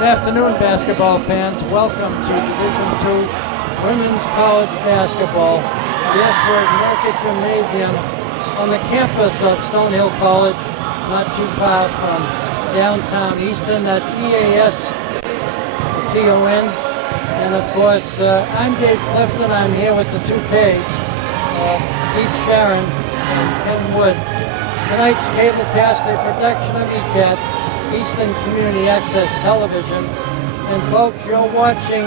Good afternoon, basketball fans. Welcome to Division II Women's College Basketball. Yes, we're at Market Gymnasium on the campus of Stonehill College, not too far from downtown Easton. That's EASTON. And of course, I'm Dave Clifton. I'm here with the two Ks, Keith Sharon and Ken Wood. Tonight's cablecast, a production of ECAT, Easton Community Access Television. And folks, you're watching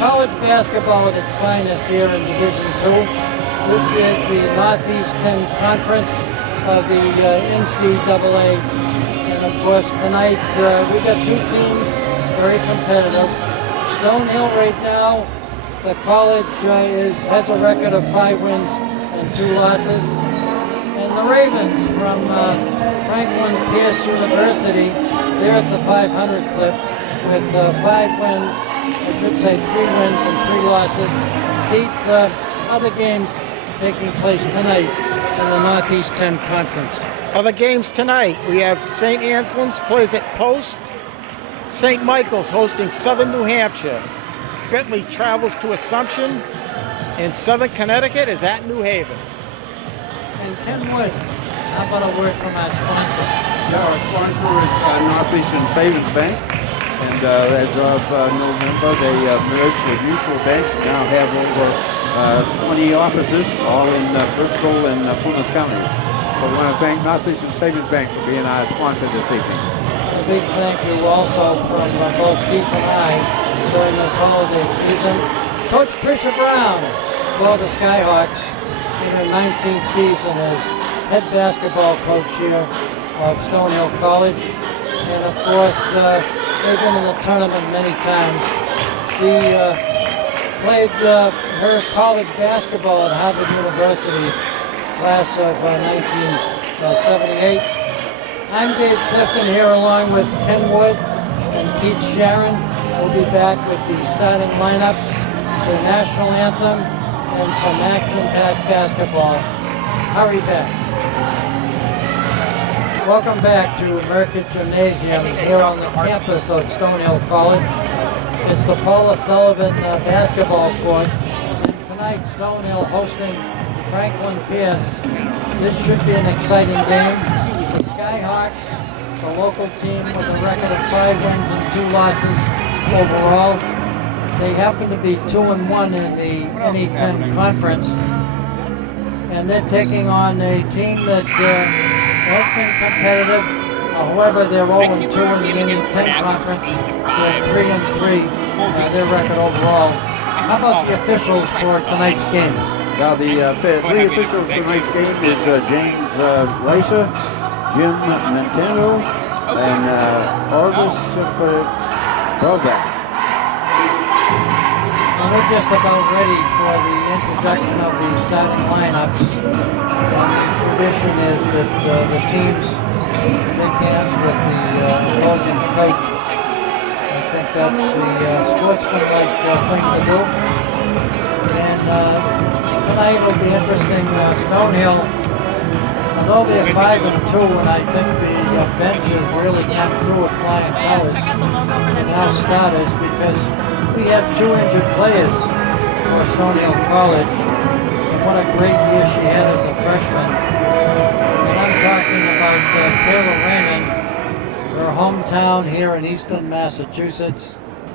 college basketball at its finest here in Division II. This is the Northeast 10 Conference of the NCAA. And of course, tonight we've got two teams, very competitive. Stonehill right now, the college has a record of 5 wins and 2 losses. And the Ravens from Franklin Pierce University, they're at the 500 clip with 5 wins, I should say 3 wins and 3 losses. Keith, other games taking place tonight in the Northeast 10 Conference. Other games tonight, we have St. Anselm's plays at Post. St. Michael's hosting Southern New Hampshire. Bentley travels to Assumption. And Southern Connecticut is at New Haven. And Ken Wood, how about a word from our sponsor? Yeah, our sponsor is Northeastern Savings Bank. And as of November, they merged with Mutual Banks, now have over 20 offices, all in Bristol and Plymouth counties. So we want to thank Northeastern Savings Bank for being our sponsor this evening. A big thank you also from both Keith and I during this holiday season. Coach Tricia Brown for the Skyhawks in her 19th season as head basketball coach here of Stonehill College. And of course, they've been in the tournament many times. She played her college basketball at Harvard University, class of 1978. I'm Dave Clifton here along with Ken Wood and Keith Sharon. We'll be back with the starting lineups, the national anthem, and some action-packed basketball. Hurry back. Welcome back to Market Gymnasium here on the campus of Stonehill College. It's the Paula Sullivan basketball court. And tonight, Stonehill hosting Franklin Pierce. This should be an exciting game. The Skyhawks, the local team with a record of 5 wins and 2 losses overall. They happen to be 2-1 in the NE10 conference. And they're taking on a team that has been competitive. However, they're 0-2 in the NE10 conference. They're 3-3, their record overall. How about the officials for tonight's game? Now the 3 officials for tonight's game is James Reiser, Jim Montano, and Orvis Belvac. We're just about ready for the introduction of the starting lineups. And the tradition is that the teams shake hands with the opposing coach. I think that's the sportsmanlike thing to do. And tonight will be interesting. Stonehill, although they're 5-2, and I think the benches really come through with flying colors, and now starters, because we have 2 injured players for Stonehill College, and what a great year she had as a freshman. And I'm talking about Kayla Raymond, her hometown here in Easton, Massachusetts.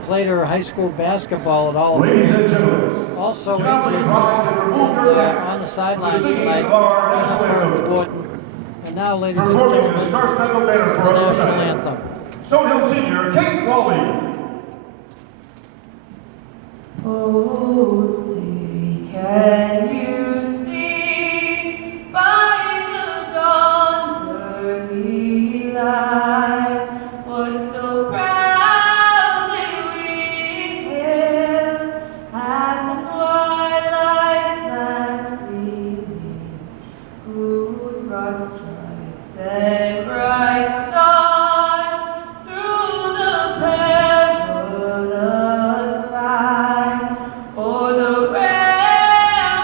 Played her high school basketball at all. Ladies and gentlemen, also injured on the sidelines tonight, Jennifer Gordon. And now, ladies and gentlemen, the national anthem. Stonehill senior Kate Wally. Oh, see, can you see by the dawn's early light what so proudly we hailed at the twilight's last gleaming, whose broad stripes and bright stars through the perilous fight o'er the red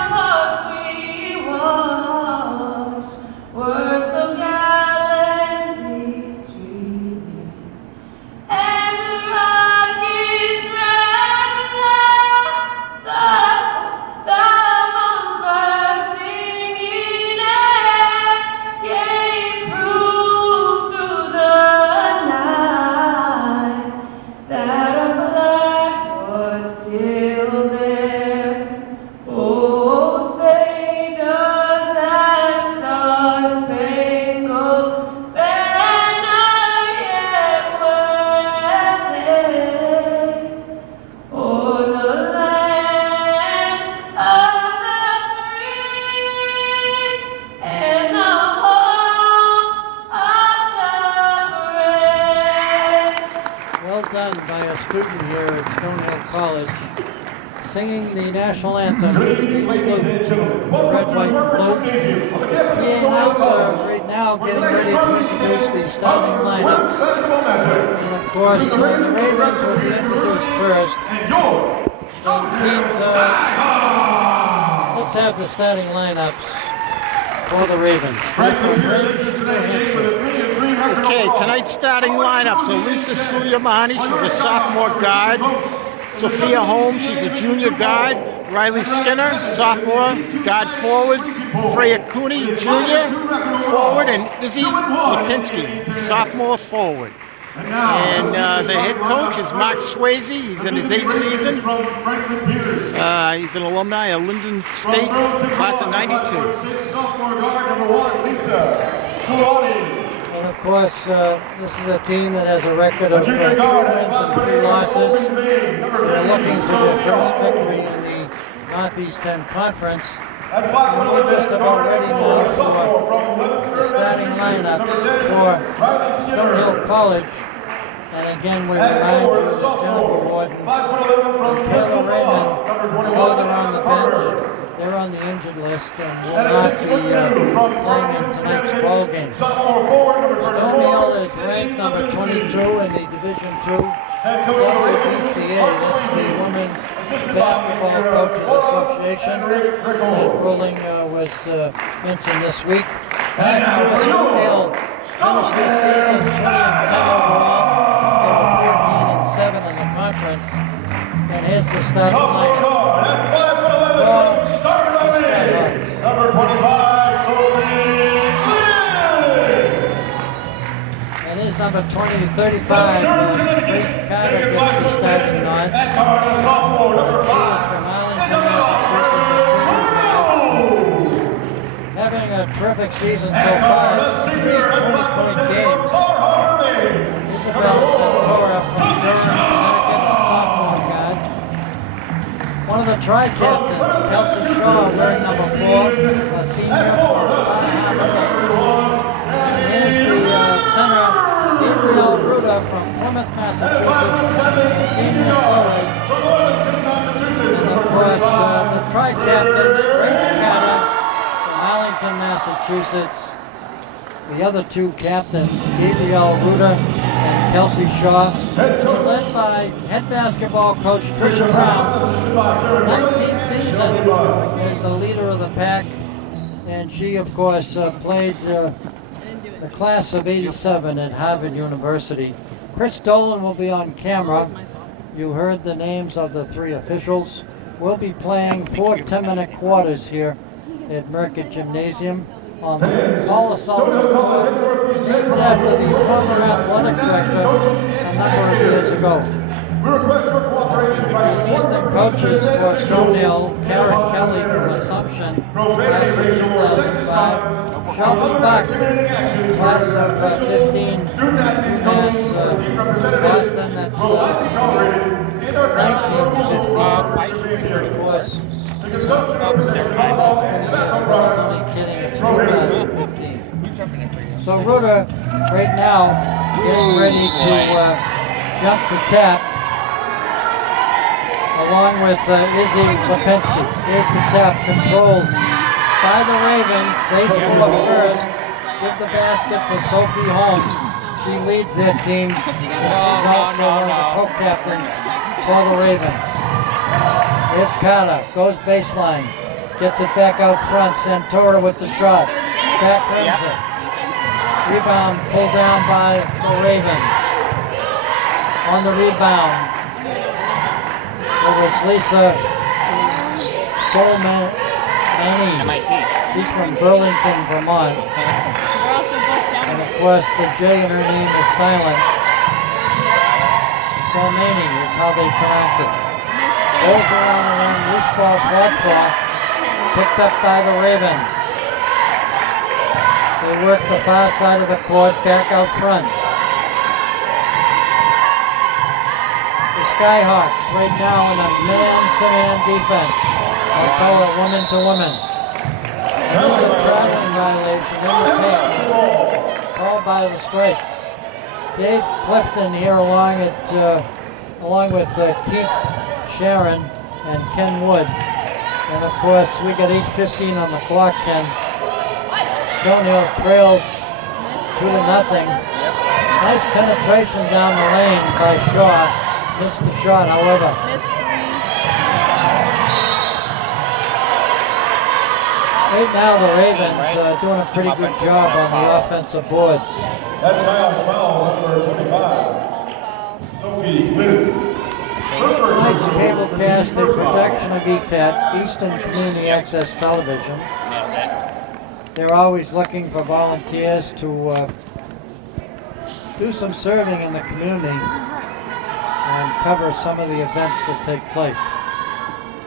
well done by a student here at Stonehill College, singing the national anthem. Good evening, ladies and gentlemen. Welcome to the Mercury Gymnasium on the campus of The Stonehill announcer College. right now For getting tonight's ready to Rugby introduce the starting women's lineup. basketball matchup. And of course, the Ravens will be introduced first. And your Stonehill Skyhawks. Let's have the starting lineups for the Ravens. Franklin Pierce enters tonight's game with a 3-3 record Okay, overall. tonight's starting lineups: Elisa Suleimani, she's a sophomore guard. Sophia Holmes, she's a junior guard. Riley Skinner, sophomore guard forward. Freya Cooney, junior forward, and Izzy Lipinski, sophomore forward. And the head coach is Mark Swayze. He's in his 8th season. From Franklin Pierce. He's an alumni of Linden State, class of '92. Sophomore guard number 1, Lisa Suleimani. And of course, this is a team that has a record of 3 Junior guard wins and 3 losses. They're looking for their first victory in the Northeast 10 Conference. And we're just about ready now for the starting lineups for Stonehill College. And again, we remind you that Jennifer Warden and Kayla Raymond, although they're on the bench, they're on the injured list and will not be playing in tonight's ball game. Stonehill is ranked number 22 in the Division II WBCA. That's the Women's Basketball Coaches Association. That ruling was mentioned this week. Last year, Stonehill finished the season 20-10 overall. They were 14-7 in the conference. And here's the starting lineup. Number 25, Sophie Lee. And here's number 35, Grace Carter gets the starting nod. And Carter, sophomore, number She is 5. from Arlington, Massachusetts, a senior guard. Having a terrific season so far, 3 20-point games. Isabel Santora from Durham, Connecticut, a sophomore guard. One of the tri-captains, Kelsey Shaw, wearing number 4, a senior from And here's the center, Gabriel Ruda from Plymouth, Massachusetts, a senior forward. Of course, the tri-captains, Grace Carter from Arlington, Massachusetts. The other 2 captains, Gabriel Ruda and Kelsey Shaw, led by head basketball coach Trisha Brown. 19th season as the leader of the pack, and she, of course, played the class of '87 at Harvard University. Chris Dolan will be on camera. You heard the names of the 3 officials. We'll be playing 4 10-minute quarters here at Merckett Gymnasium on the Paula Sullivan court, named after the former athletic director a number of years ago. We request your cooperation by Assistant coaches for Stonehill, Kara Kelly from Assumption, class of 2005, Shelby Buck, class of 15, UMass Boston, that's 1915, of course. the consumption of possession of alcohol and tobacco products. Only kidding, it's 2015. So Ruder, right now, getting ready to jump the tap, along with Izzy Lipinski. Here's the tap controlled by the Ravens. They score first. Give the basket to Sophie Holmes. She leads their team, and she's also one of the co-captains for the Ravens. Here's Carter, goes baseline, gets it back out front. Santora with the shot, back rims it. Rebound pulled down by the Ravens. On the rebound, it was Lisa Solomani. She's from Burlington, Vermont. And of course, the J in her name is silent. Solomani is how they pronounce it. Goes around loose ball fought for, picked up by the Ravens. They work the far side of the court, back out front. The Skyhawks right now in a man-to-man defense. I call it woman-to-woman. And there's a traveling violation in the paint, called by the Stripes. Dave Clifton here along with Keith Sharon and Ken Wood. And of course, we got 8:15 on the clock, Ken. Stonehill trails 2-0. Nice penetration down the lane by Shaw. Missed the shot, however. Right now, the Ravens doing a pretty good job on the offensive boards. That's Skyhawks fouls, number 25. Sophie Glidden. Tonight's cablecast a production of ECAT, Easton Community Access Television. They're always looking for volunteers to do some serving in the community and cover some of the events that take place.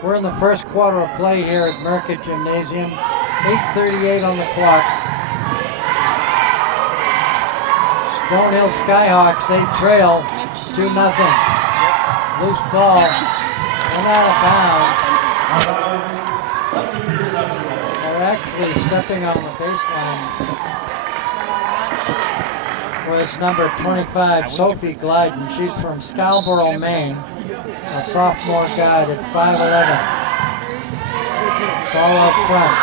We're in the first quarter of play here at Merckett Gymnasium. 8:38 on the clock. Stonehill Skyhawks, they trail 2-0. Loose ball, and out of bounds. They're actually stepping on the baseline. Was number 25, Sophie Glyden. She's from Scarborough, Maine. A sophomore guard at 5'11". Ball up front.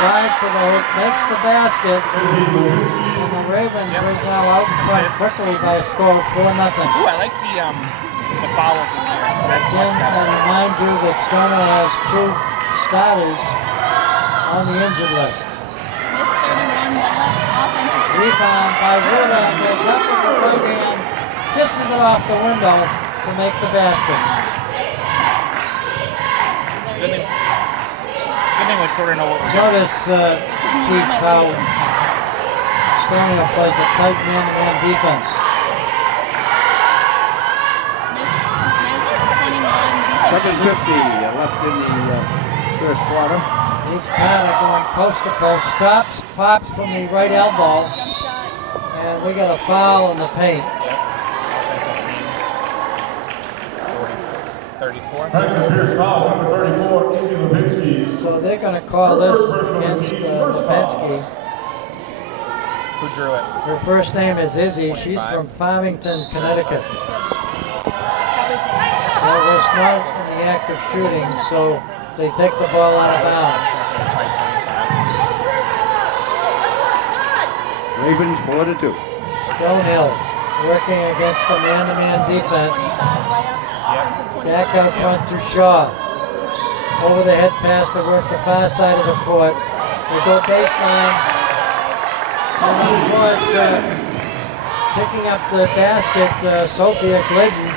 Drive to the hook, makes the basket. And the Ravens right now out in front quickly by a score of 4-0. Ooh, I like the fouls in here. Again, I remind you that Stonehill has 2 starters on the injured list. Rebound by Ruda, goes up with the right hand, kisses it off the window to make the basket. Good thing we sort of know what we're doing. Notice, Keith, how Stonehill plays a tight man-to-man defense. 7:50 left in the first quarter. He's kind of going coast to coast, stops, pops from the right elbow, and we got a foul in the paint. 34. Franklin Pierce fouls, number 34, Izzy Lipinski. So they're going to call this against Lipinski. Who drew it? Her first name is Izzy. She's from Farmington, Connecticut. Well, was not in the act of shooting, so they take the ball out of bounds. Ravens 4-2. Stonehill working against a man-to-man defense. Back out front to Shaw. Over the head pass to work the far side of the court. They go baseline. And of course, picking up the basket, Sophia Glidden,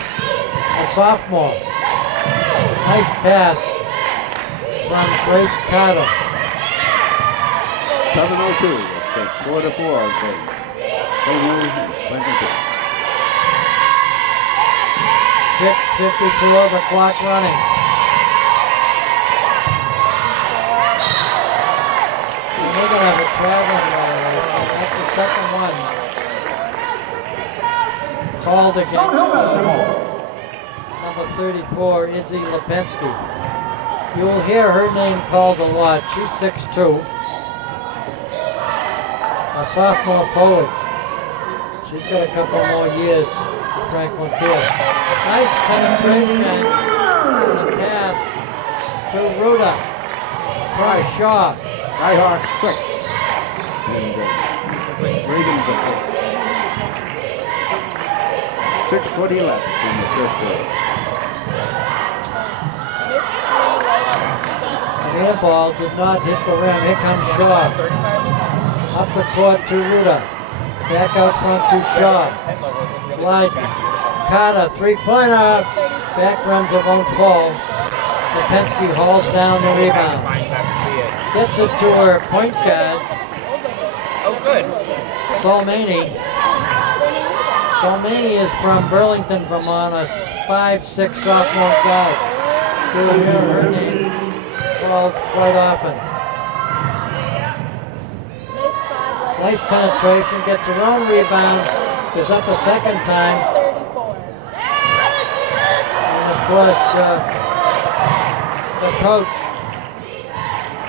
a sophomore. Nice pass from Grace Carter. 7:02. It's 4-4. Okay. Stonehill, Franklin Pierce. 6:54, the clock running. And we're going to have a traveling violation. That's the second one. Called against number 34, Izzy Lipinski. You'll hear her name called a lot. She's 6'2". A sophomore forward. She's got a couple more years, Franklin Pierce. Nice penetration and a pass to Ruda. From Shaw. Skyhawks 6. And Ravens 6:20 left in the first quarter. An air ball did not hit the rim. Here comes Shaw. Up the court to Ruda. Back out front to Shaw. Glide. Carter, three-pointer. Back runs, it won't fall. Lipinski hauls down the rebound. Gets it to her point guard. Oh, good. Solmani. Solmani is from Burlington, Vermont, a 5'6" sophomore guard. You'll hear her name called quite often. Nice penetration, gets her own rebound, goes up a second time. And of course, the coach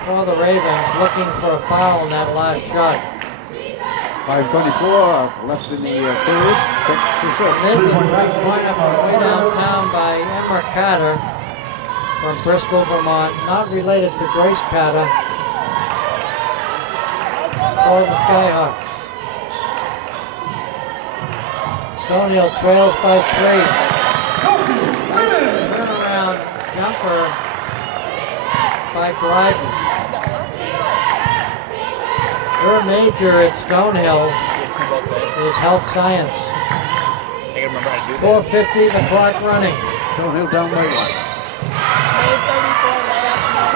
for the Ravens looking for a foul in that last shot. 5:24 left in the period. 6-6. There's a three-pointer from way downtown by Emma Carter from Bristol, Vermont, not related to Grace Carter, for the Skyhawks. Stonehill trails by 3. Nice turnaround jumper by Glyden. Her major at Stonehill is health science. I can remember how to do that. 4:50, the clock running. Stonehill down by 1.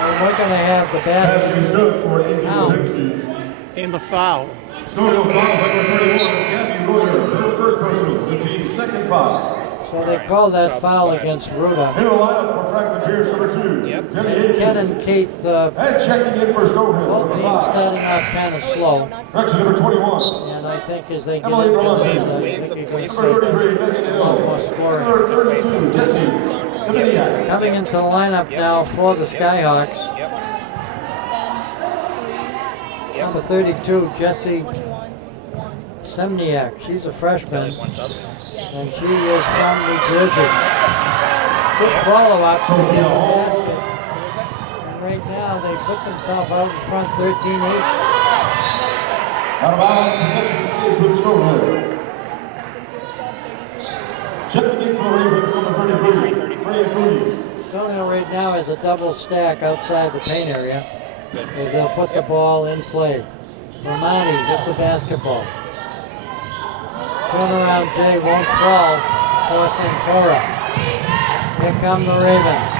And we're going to have the Passing is basket good for Easton now. Levinsky. In the foul. Stonehill fouls number 31, Kathy Royer, her first personal, the team's second foul. So they called that foul against Ruda. In the lineup for Franklin Pierce, number 2, Debbie Aiken. Ken and Keith, And checking in for Stonehill, both number teams 5. starting off kind of slow. Correction, number 21. And I think as they get Emily into Berlin. this, I think you're going to Number see 33, Megan a lot Hill. more scoring. Number 32, Jesse Semeniak. Coming into the lineup now for the Skyhawks. Number 32, Jessie Semniak. She's a freshman, and she is from New Jersey. Good follow-up to get the basket. And right now, they put themselves out in front 13-8. Out of bounds, possession stays with Stonehill. Checking in for the Ravens, number 33, Freya Cooney. Stonehill right now has a double stack outside the paint area as they'll put the ball in play. Romani with the basketball. Turnaround J won't fall for Santora. Here come the Ravens.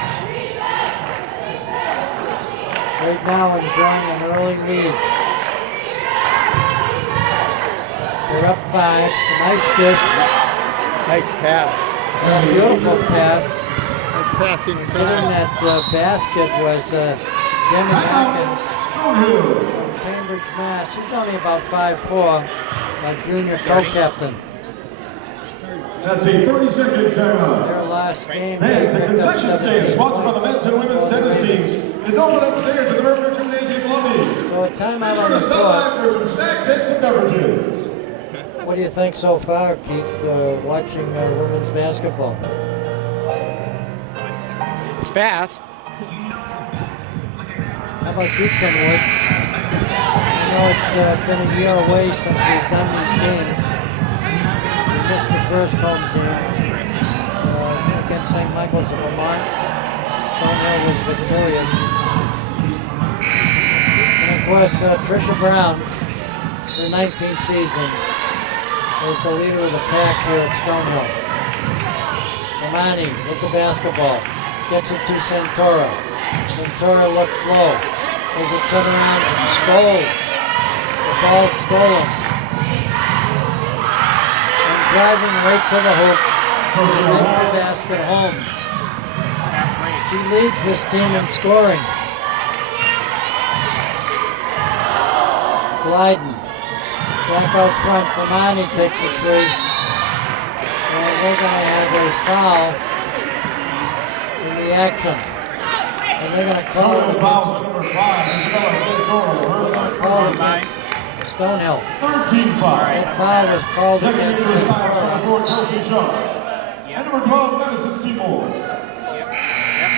Right now enjoying an early lead. They're up 5. A nice dish. Nice pass. A beautiful pass. Nice pass Given inside. that basket was Demi Atkins Stonehill. from Cambridge, Mass. She's only about 5'4", a junior co-captain. That's a 30-second timeout. Their last game, she Fans, the picked up concession stand, 17 sponsored by the points. men's and women's tennis teams, is open upstairs at the River Gymnasium lobby. So a Be timeout sure on to the stop court. by for some snacks and some beverages. What do you think so far, Keith, watching women's basketball? It's fast. How about you, Kenwood? I know it's been a year away since we've done these games. We missed the first home game against St. Michael's of Vermont. Stonehill was victorious. And of course, Tricia Brown, her 19th season, is the leader of the pack here at Stonehill. Romani with the basketball, gets it to Santora. Santora looks low. There's a turnaround and stole. The ball stolen. And driving right to the hoop to make the basket home. She leads this team in scoring. Glyden. Back out front, Romani takes a 3. And we're going to have a foul in the action. And they're going to call it Stonehill fouls against, at number 5, Isabella Santora, her first call it personal, against Stonehill. 13 fouls. That foul was called Checking in against for the Skyhawks, Santora. number 4, Kelsey Shaw. And number 12, Madison Seymour.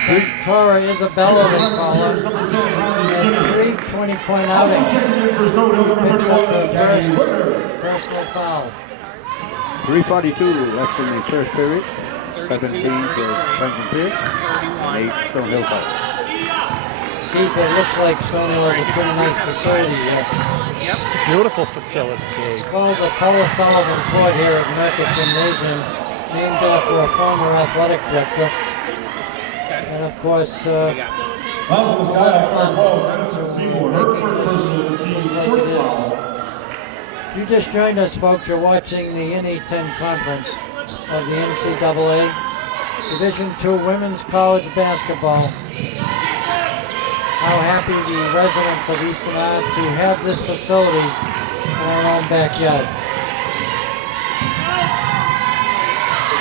Santora Isabella, they call Cheers, her. number 10, Riley And Skinner. 3 20-point Also outings. checking in for Stonehill, number Picks up 31, her Gabby first Witter. personal foul. 3:42 left in the first period. 17 for Franklin Pierce, and 8 Stonehill College. Keith, it looks like Stonehill has a pretty nice facility here. Beautiful facility, It's Dave. called the Paula Sullivan Court here at Merca Gymnasium, named after a former athletic director. And of course, Fouls on the a lot of Skyhawks, fun number 12, Madison Seymour, her making first personal, the this team's like it fourth is. foul. If you just joined us, folks, you're watching the NE10 conference of the NCAA Division II Women's College Basketball. How happy the residents of Easton are to have this facility in our own backyard.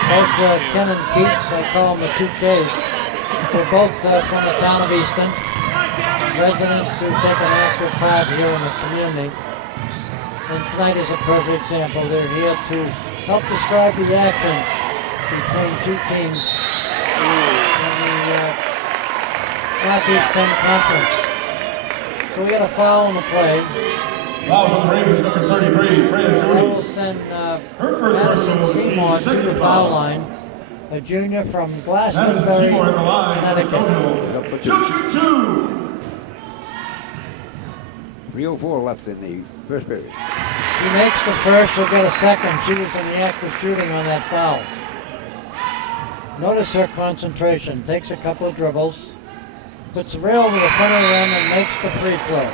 Both Ken and Keith, I call them the 2Ks, they're both from the town of Easton, residents who take an active part here in the community. And tonight is a perfect example. They're here to help describe the action between two teams in the Northeast 10 Conference. So we got a foul on the play. Fouls on the Ravens, number 33, Freya That will Cooney. send Her first Madison personal, Seymour team to the second foul foul. line. A junior from Madison Glastonbury, Seymour in the line for Connecticut. Stonehill. She'll shoot two. 3:04 left in the first period. She makes the first, she'll get a second. She was in the act of shooting on that foul. Notice her concentration. Takes a couple of dribbles, puts the rail with the front of the rim and makes the free throw.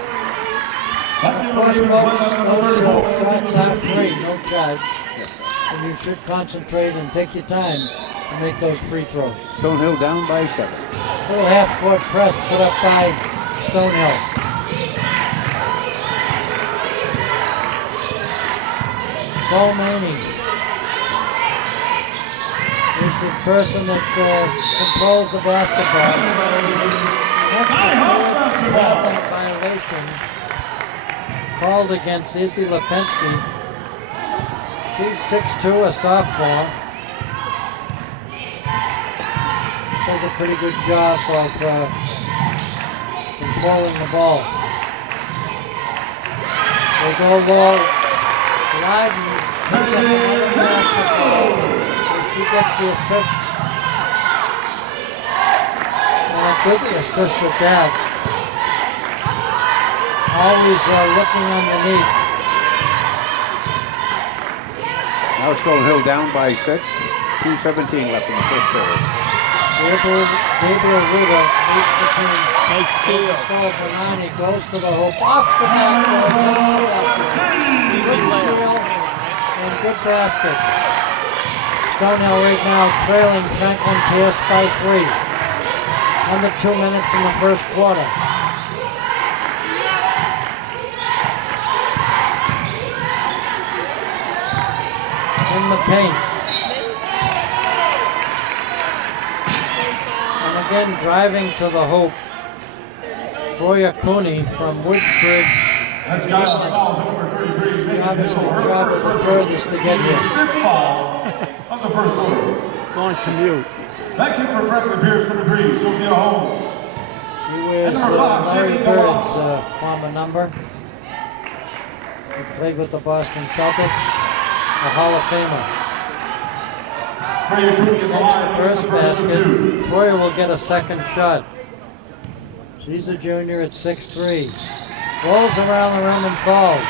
Of course, folks, those shots are free, no charge. And you should concentrate and take your time to make those free throws. Stonehill down by 7. Little half-court press put up by Stonehill. So Maney is the person that controls the basketball. That's the fourth violation called against Izzy Lipinski. She's 6'2", a sophomore. Does a pretty good job of controlling the ball. They go low. Lyden picks up another basketball. She gets the assist. And a good assist at that. Always looking underneath. Now Stonehill down by 6. 2:17 left in the first period. Gabriel Ruda leads the team. Nice steal. Bernani goes to the hoop. Off the backboard. Makes the basket. Easy Good layup. steal and good basket. Stonehill right now trailing Franklin Pierce by 3. Under 2 minutes in the first quarter. In the paint. And again, driving to the hoop. Freya Cooney from Woodbridge. That's got fouls on number 33. She Megan obviously Hill. Her traveled first the personal, furthest to get here. fifth foul of the first quarter. Long commute. Back in for Franklin Pierce, number 3, Sophia Holmes. She wears And number 5, Larry Sydney Bird's Gallant. former number. She played with the Boston Celtics, a Hall of Famer. Freya Cooney in the Makes line. the First first number 2. basket. Freya will get a second shot. She's a junior at 6'3". Rolls around the rim and falls.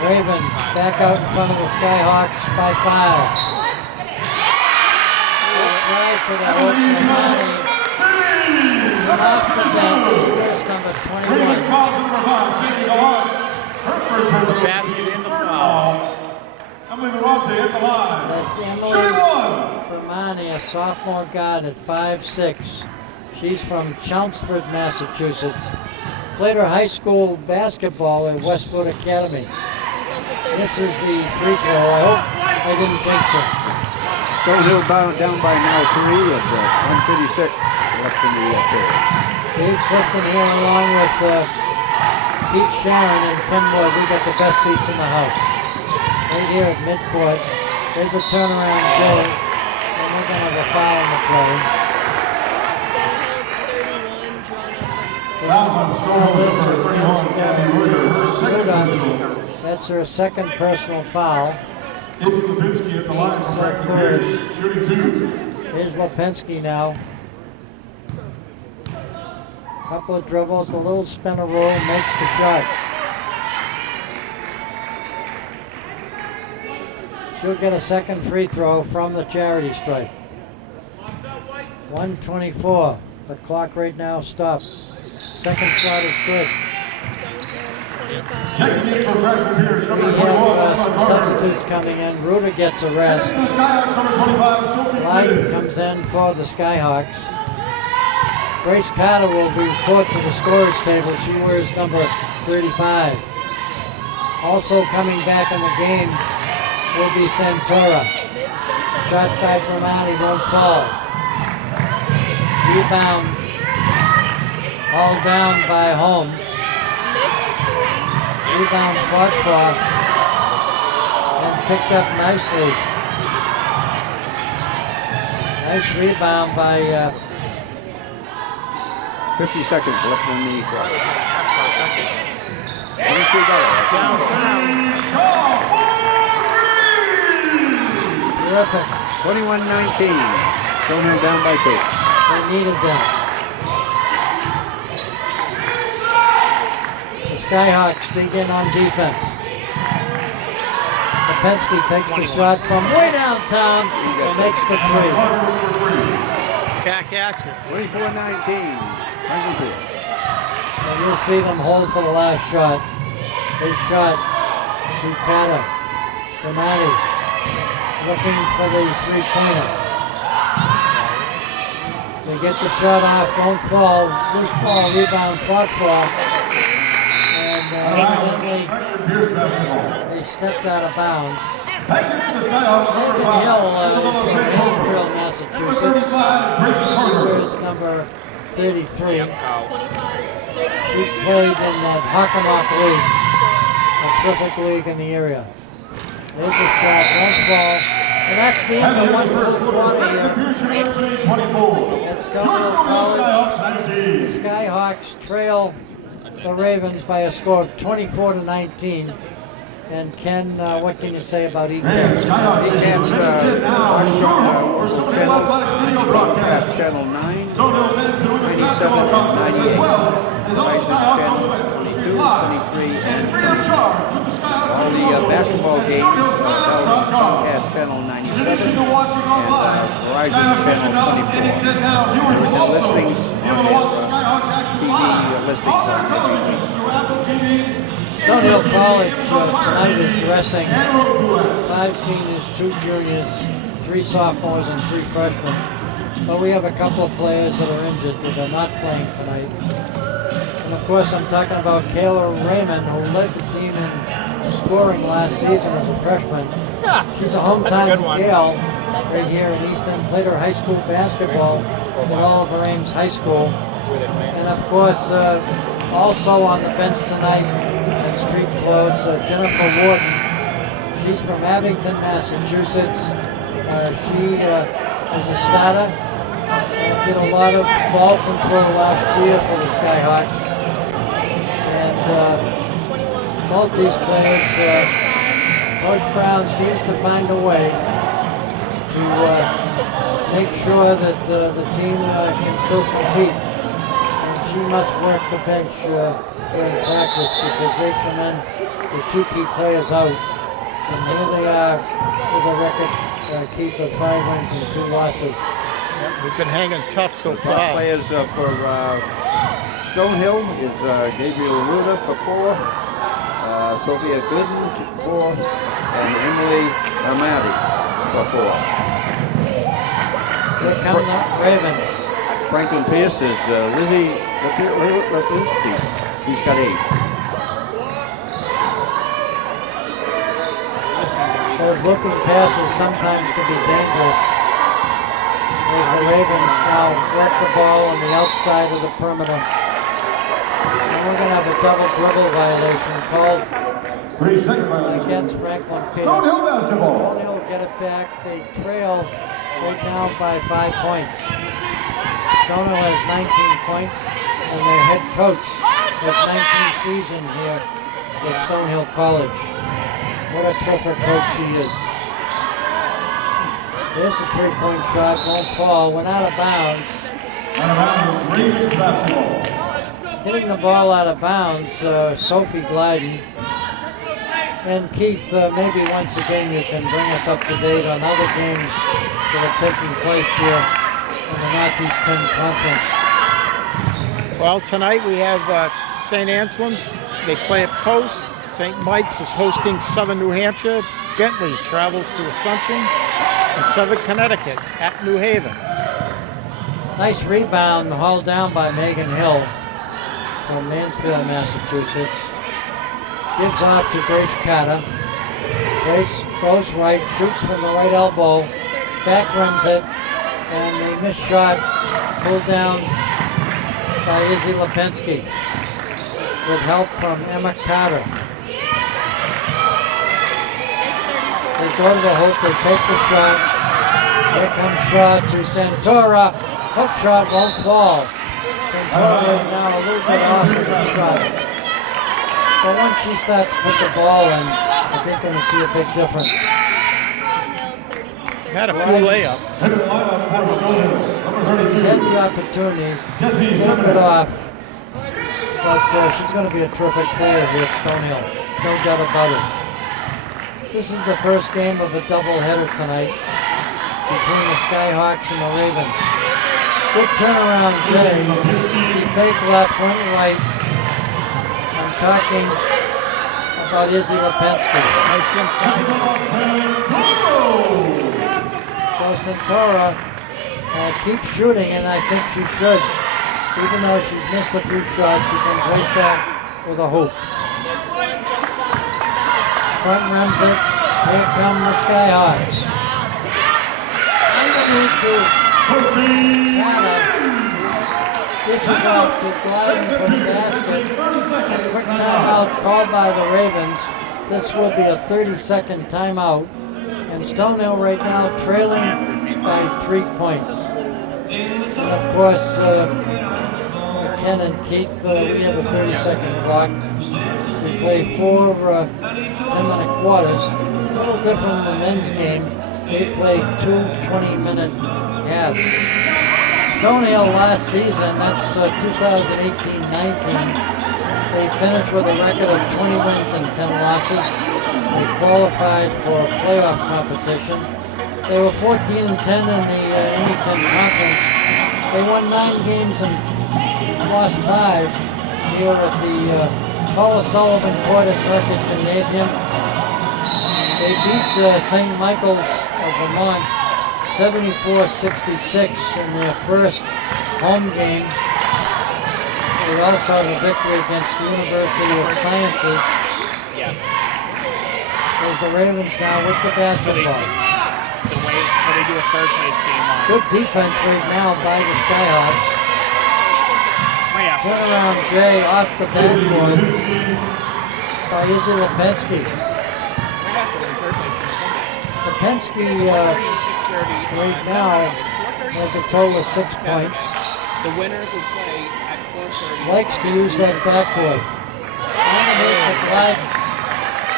Ravens back out in front of the Skyhawks by 5. Good drive to the hoop. Romani off the bench. There's number Ravens 21. fouls on number 5, Sydney Gallant. Her first personal. Basket in the Third foul. Emily Morante at the line. That's Shooting Emily one. Romani, a sophomore guard at 5'6". She's from Chelmsford, Massachusetts. Played her high school basketball at Westwood Academy. This is the free throw. I hope I didn't think so. Stonehill down by now 3 at 1:36 left in the period. Dave Clifton here along with Keith Sharon and Ken Wood. We got the best seats in the house. Right here at midcourt. There's a turnaround J. And we're going to have a foul in the play. Fouls on Stonehill number 31, Gabby Ruder. Her second personal. That's her second personal foul. Izzy Lipinski at the line for So Franklin third. Pierce. Shooting 2. Here's Lipinski now. Couple of dribbles, a little spinner roll, makes the shot. She'll get a second free throw from the charity stripe. 1:24. The clock right now stops. Second shot is good. Checking in for Franklin Pierce, We number have 21, some Emma Carter. substitutes coming in. Ruda gets a And rest. the Skyhawks, number 25, Sophie Lyden Glidden. comes in for the Skyhawks. Grace Carter will report to the storage table. She wears number 35. Also coming back in the game will be Santora. Shot by Romani won't fall. Rebound all down by Holmes. Rebound fought for and picked up nicely. Nice rebound by 50 seconds left on the clock. Downtown. terrific. 21-19. Stonehill down by 2. They needed that. The Skyhawks dig in on defense. Lipinski takes the shot from way downtown and makes the 3. Back at you. 24-19. Franklin Pierce. And you'll see them hold for the last shot. They shot to Kata. Gramati looking for the 3-pointer. They get the shot off, won't fall. Loose ball, rebound fought for. And evidently they stepped out of bounds. Megan Hill is from Mansfield, Massachusetts. She wears number 33. She played in that Hockomock League, a terrific league in the area. There's a shot, won't fall. And that's the end of one first quarter here at Stonehill College. The Skyhawks trail the Ravens by a score of 24-19. And Ken, what can you say about Easton? Watch channel 9, 97 and 98. Channels 22, 23, and 24. All the basketball games held on Comcast channel 97 and Verizon channel 24. There are no listings on their TV listings on every Stonehill College tonight is dressing 5 seniors, 2 juniors, 3 sophomores, and 3 freshmen. But we have a couple of players that are injured that are not playing tonight. And of course, I'm talking about Kayla Raymond, who led the team in scoring last season as a freshman. She's a hometown gal right here in Easton. Played her high school basketball at Oliver Ames High School. And of course, also on the bench tonight in street clothes, Jennifer Warden. She's from Abington, Massachusetts. She is a starter and did a lot of ball control last year for the Skyhawks. And both these players, Coach Brown seems to find a way to make sure that the team can still compete. And she must work the bench in practice because they come in with 2 key players out. And here they are with a record, Keith, of 5 wins and 2 losses. We've been hanging tough so Top far. players for Stonehill is Gabriel Luna for 4, Sophia Glidden for 4, and Emily Amati for 4. Here come the Ravens. Franklin Pierce is Lizzie Lipinski. She's got 8. Those looking passes sometimes can be dangerous. As the Ravens now let the ball on the outside of the perimeter. And we're going to have a double dribble violation called 3-second violation against Franklin Pierce. Stonehill basketball. Stonehill will get it back. They trail right now by 5 points. Stonehill has 19 points, and their head coach has 19th season here at Stonehill College. What a terrific coach she is. There's a 3-point shot, won't fall, went out of bounds. Out of bounds, Ravens basketball. Hitting the ball out of bounds, Sophie Glyden. And Keith, maybe once again you can bring us up to date on other games that are taking place here in the Northeast 10 Conference. Well, tonight we have St. Anselm's. They play at Post. St. Mike's is hosting Southern New Hampshire. Bentley travels to Assumption. And Southern Connecticut at New Haven. Nice rebound hauled down by Megan Hill from Mansfield, Massachusetts. Gives off to Grace Carter. Grace goes right, shoots from the right elbow, back runs it, and a missed shot pulled down by Izzy Lipinski with help from Emma Carter. They go to the hoop, they take the shot. Here comes Shaw to Santora. Hook shot won't fall. Santora right now a little bit off of the shots. But once she starts to put the ball in, I think we're going to see a big difference. Had a few layups. Head of the lineup for Stonehill, number She's had 32. the opportunities, Jesse a little Seminary. bit off, but she's going to be a terrific player here at Stonehill. No doubt about it. This is the first game of a doubleheader tonight between the Skyhawks and the Ravens. Good turnaround, Jay. She faked left, went right. I'm talking about Izzy Lipinski. Nice inside. So Santora keeps shooting, and I think she should. Even though she's missed a few shots, she comes right back with a hoop. Front rims it. Here come the Skyhawks. Underneath to Hannah. Dishes off to Glyden for the basket. A quick timeout called by the Ravens. This will be a 30-second timeout. And Stonehill right now trailing by 3 points. And of course, Ken and Keith, we have a 30-second clock. We play 4 10-minute quarters. A little different than the men's game. They play 2 20-minute halves. Stonehill last season, that's 2018-19, they finished with a record of 20 wins and 10 losses. They qualified for a playoff competition. They were 14-10 in the Easton Conference. They won 9 games and lost 5 here at the Paula Sullivan Court at Merckett Gymnasium. They beat St. Michael's of Vermont 74-66 in their first home game. They also had a victory against the University of Sciences. Yeah. There's the Ravens now with the basketball. The way how they do a third place game on. Good defense right now by the Skyhawks. Way out. Turnaround Jay off the backboard by Izzy Lipinski. Right after the third place game. Lipinski 6:30. right now has a total of 6 points. The winners will play at 12:30. Likes to use that backboard. Underneath to Glyden.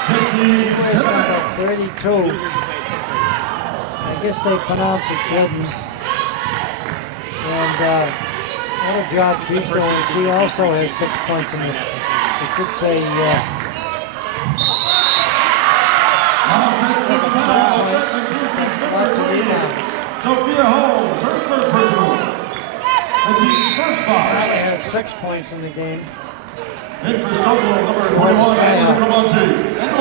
Here's number 32. I guess they pronounce it Glidden. And what a job she's doing. She also has 6 points in this. I should say, lots of rebounds. Sophia Holmes, her first personal. The team's first foul. Tyler has 6 points in the game. In for Stonehill, number 21, Angela Camonte.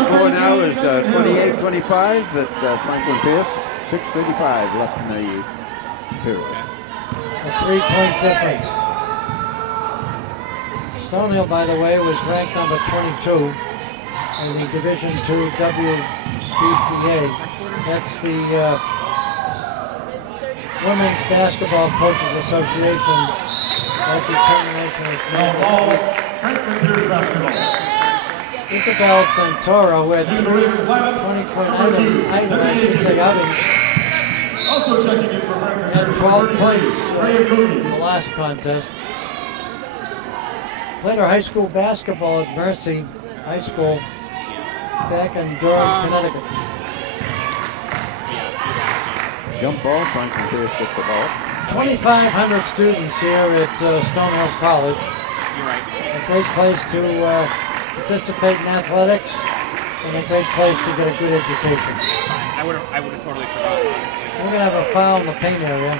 Score now is 28-25 at Franklin Pierce. 6:35 left in the period. A 3-point difference. Stonehill, by the way, was ranked number 22 in the Division II WBCA. That's the Women's Basketball Coaches Association. That determination is Now made. ball, Franklin Pierce basketball. Isabel Santora, who had In the 3 Ravens lineup, 20-point number 2, outings, Also checking in for Franklin had Pierce. 12 points Rhea in Cooney. the last contest. Played her high school basketball at Mercy High School back in Durham, Connecticut. Jump ball, Franklin Pierce gets the ball. 2,500 students here at Stonehill College. You're right. A great place to participate in athletics and a great place to get a good education. Fine. I would have totally forgotten, honestly. We're going to have a foul in the paint area.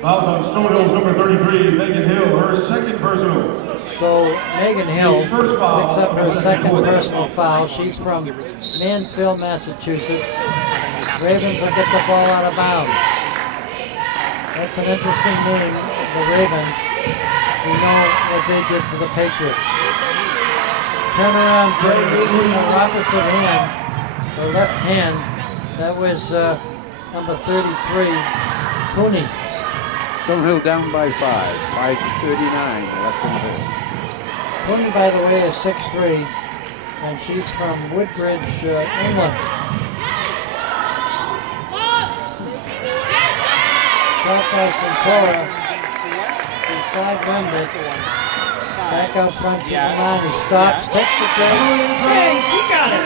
Fouls on Stonehill's number 33, Megan Hill, her second personal. So Megan Hill Team's first foul. picks up her second personal foul. She's from Mansfield, Massachusetts. Ravens will get the ball out of bounds. That's an interesting name, the Ravens. We know what they did to the Patriots. Turnaround Jay using her opposite hand, her left hand. That was number 33, Cooney. Stonehill down by 5. 5:39 left in the period. Cooney, by the way, is 6'3", and she's from Woodbridge, England. Shot by Centora. He side-rimmed it. Back out front to Romani. Stops, takes the drink. Bang! She got it!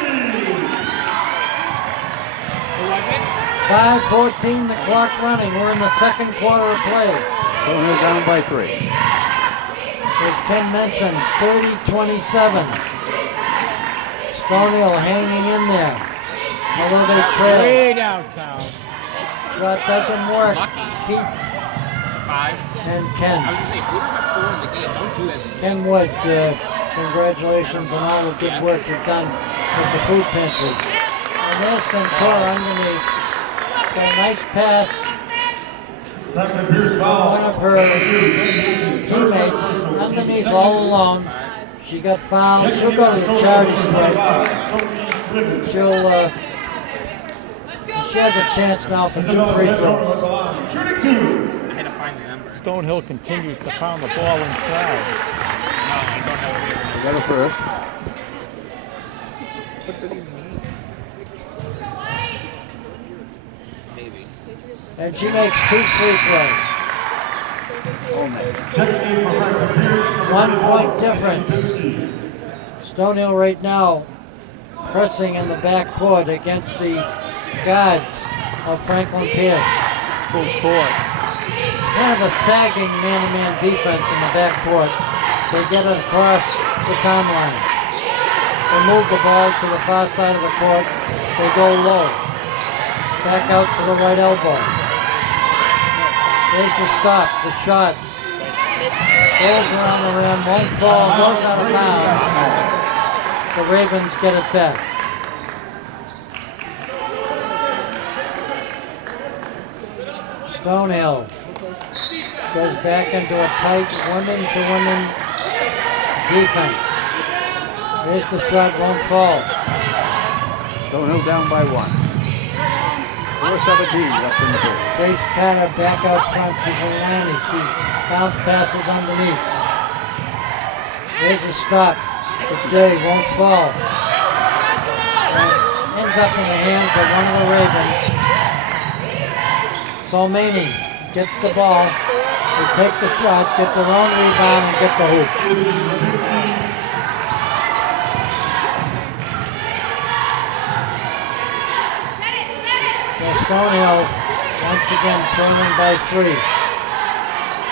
5:14, the clock running. We're in the second quarter of play. Stonehill down by 3. As Ken mentioned, 30-27. Stonehill hanging in there. Although they trail. Way downtown. Shot doesn't work. Keith 5. and Ken. I was going to say, if we don't have 4 in the game, don't do that. Ken Wood, congratulations on all the good work you've done with the food pantry. And there's Centora underneath. Got a nice pass. Franklin Pierce foul. One of her teammates underneath all alone. She got fouled. She'll go to the charity stripe. She has a chance now for 2 free throws. Shooting 2. I had to find the number. Stonehill continues to pound the ball inside. No, I don't have it. We got a first. What did he mean? Maybe. And she makes 2 free throws. Checking in for Franklin Pierce. 1 point difference. Stonehill right now pressing in the backcourt against the guards of Franklin Pierce. Full court. Kind of a sagging man-to-man defense in the backcourt. They get it across the timeline. They move the ball to the far side of the court. They go low. Back out to the right elbow. There's the stop, the shot. Goes around the rim, won't fall, goes out of bounds. The Ravens get it back. Stonehill goes back into a tight women-to-women defense. There's the shot, won't fall. Stonehill down by 1. 4:17 left in the game. Grace Carter back out front to Villani. She bounce passes underneath. There's a stop. But Jay won't fall. And ends up in the hands of one of the Ravens. Solmani gets the ball. They take the shot, get their own rebound, and get the hoop. So Stonehill once again trailing by 3.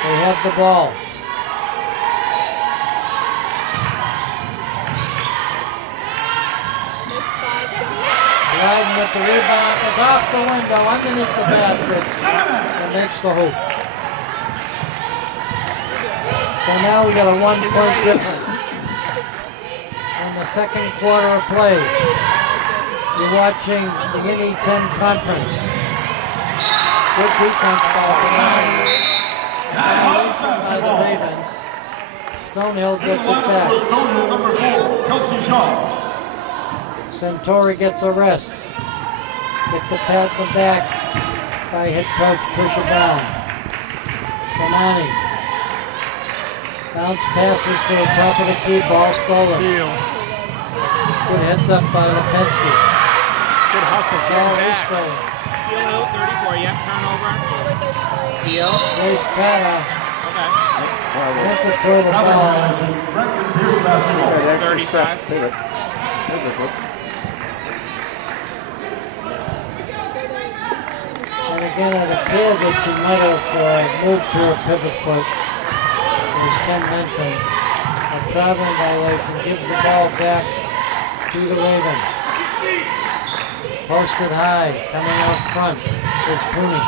They have the ball. Riding with the rebound is off the window, underneath the basket, and makes the hoop. So now we got a 1 point difference in the second quarter of play. You're watching the INI 10 conference. Good defense by the Ravens. Stonehill gets it back. Stonehill number 4, Kelsey Shaw. Centauri gets a rest. Gets a pat in the back by head coach Trisha Brown. Romani. Bounce passes to the top of the key, ball stolen. Steal. Good heads up by Lipinski. Good hustle. Ball Get is back. stolen. Steal Hill, 34, yeah, turnover. Steal. Grace Carter Okay. went to throw the ball. Franklin Pierce basketball. That extra 35. step, pivot. Pivot. And again, it appeared that she might have moved to her pivot foot. As Ken mentioned, a traveling violation gives the ball back to the Ravens. Posted high, coming out front is Cooney.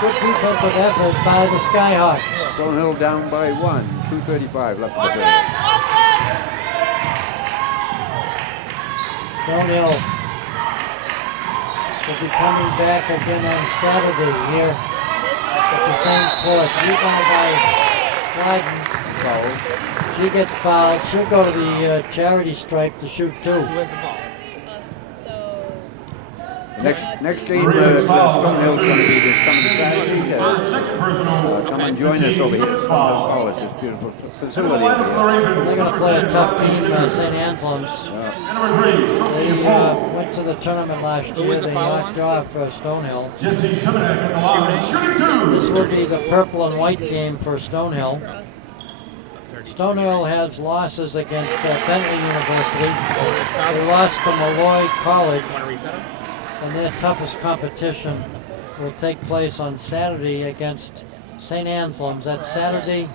Good defensive effort by the Skyhawks. Stonehill down by 1. 2:35 left in the game. Stonehill will be coming back again on Saturday here at the same court. Rebound by Wyden. Foul. She gets fouled. She'll go to the charity stripe to shoot 2. Who has the ball? Next game at Stonehill is going to be this coming Saturday. Come and join us over here at Stonehill College. This beautiful facility over here. They're going to play a tough team, St. Anselm's. They went to the tournament last year. They knocked off Stonehill. Jesse Simonek at the line, shooting 2. This will be the purple and white game for Stonehill. Stonehill has losses against Bentley University. They lost to Malloy College. And their toughest competition will take place on Saturday against St. Anselm's. That's Saturday,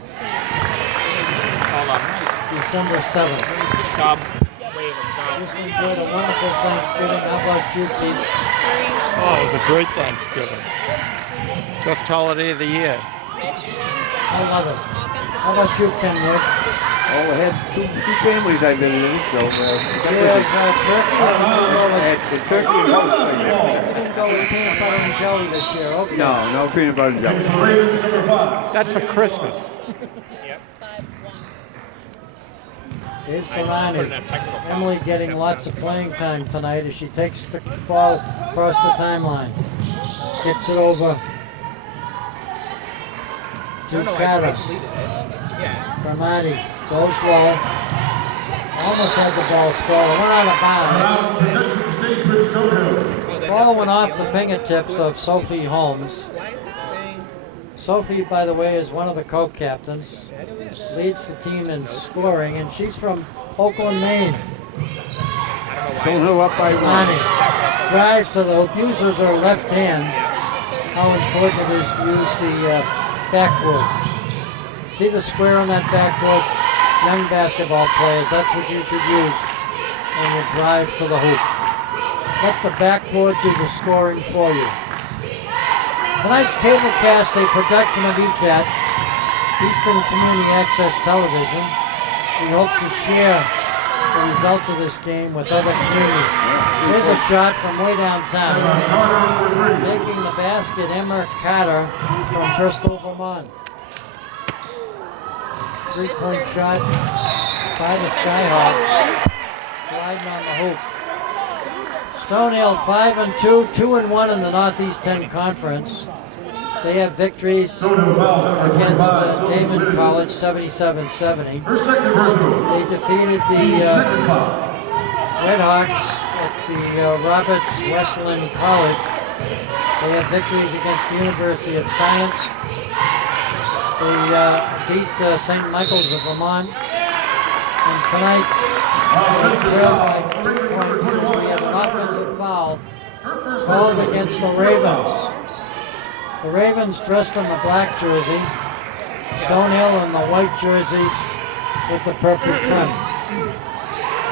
December 7th. Just enjoyed a wonderful Thanksgiving. How about you, Keith? Oh, it was a great Thanksgiving. Best holiday of the year. I love it. How about you, Kenwood? Oh, I had two families I visited, so Turkey the turkey and house. You didn't go with peanut butter and jelly this year, okay. No peanut butter and jelly. That's for Christmas. Here's Bonani. Emily getting lots of playing time tonight as she takes the ball across the timeline. Gets it over to Carter. Bonani goes low. Almost had the ball stolen. Went out of bounds. Ball went off the fingertips of Sophie Holmes. Sophie, by the way, is one of the co-captains. Leads the team in scoring, and she's from Oakland, Maine. Stonehill up by 1. Drive to the hoop. Uses her left hand. How important it is to use the backboard. See the square on that backboard? Young basketball players, that's what you should use when you drive to the hoop. Let the backboard do the scoring for you. Tonight's cablecast, a production of ECAT, Easton Community Access Television. We hope to share the results of this game with other communities. Here's a shot from way downtown. Making the basket, Emma Carter from Bristol, Vermont. 3-point shot by the Skyhawks. Gliding on the hoop. Stonehill 5-2, 2-1 in the Northeast 10 Conference. They have victories against Damon College 77-70. They defeated the Redhawks at the Roberts Westland College. They have victories against the University of Science. They beat St. Michael's of Vermont. And tonight, they trailed by 2 points. We have an offensive foul called against the Ravens. The Ravens dressed in the black jersey, Stonehill in the white jerseys with the purple trim.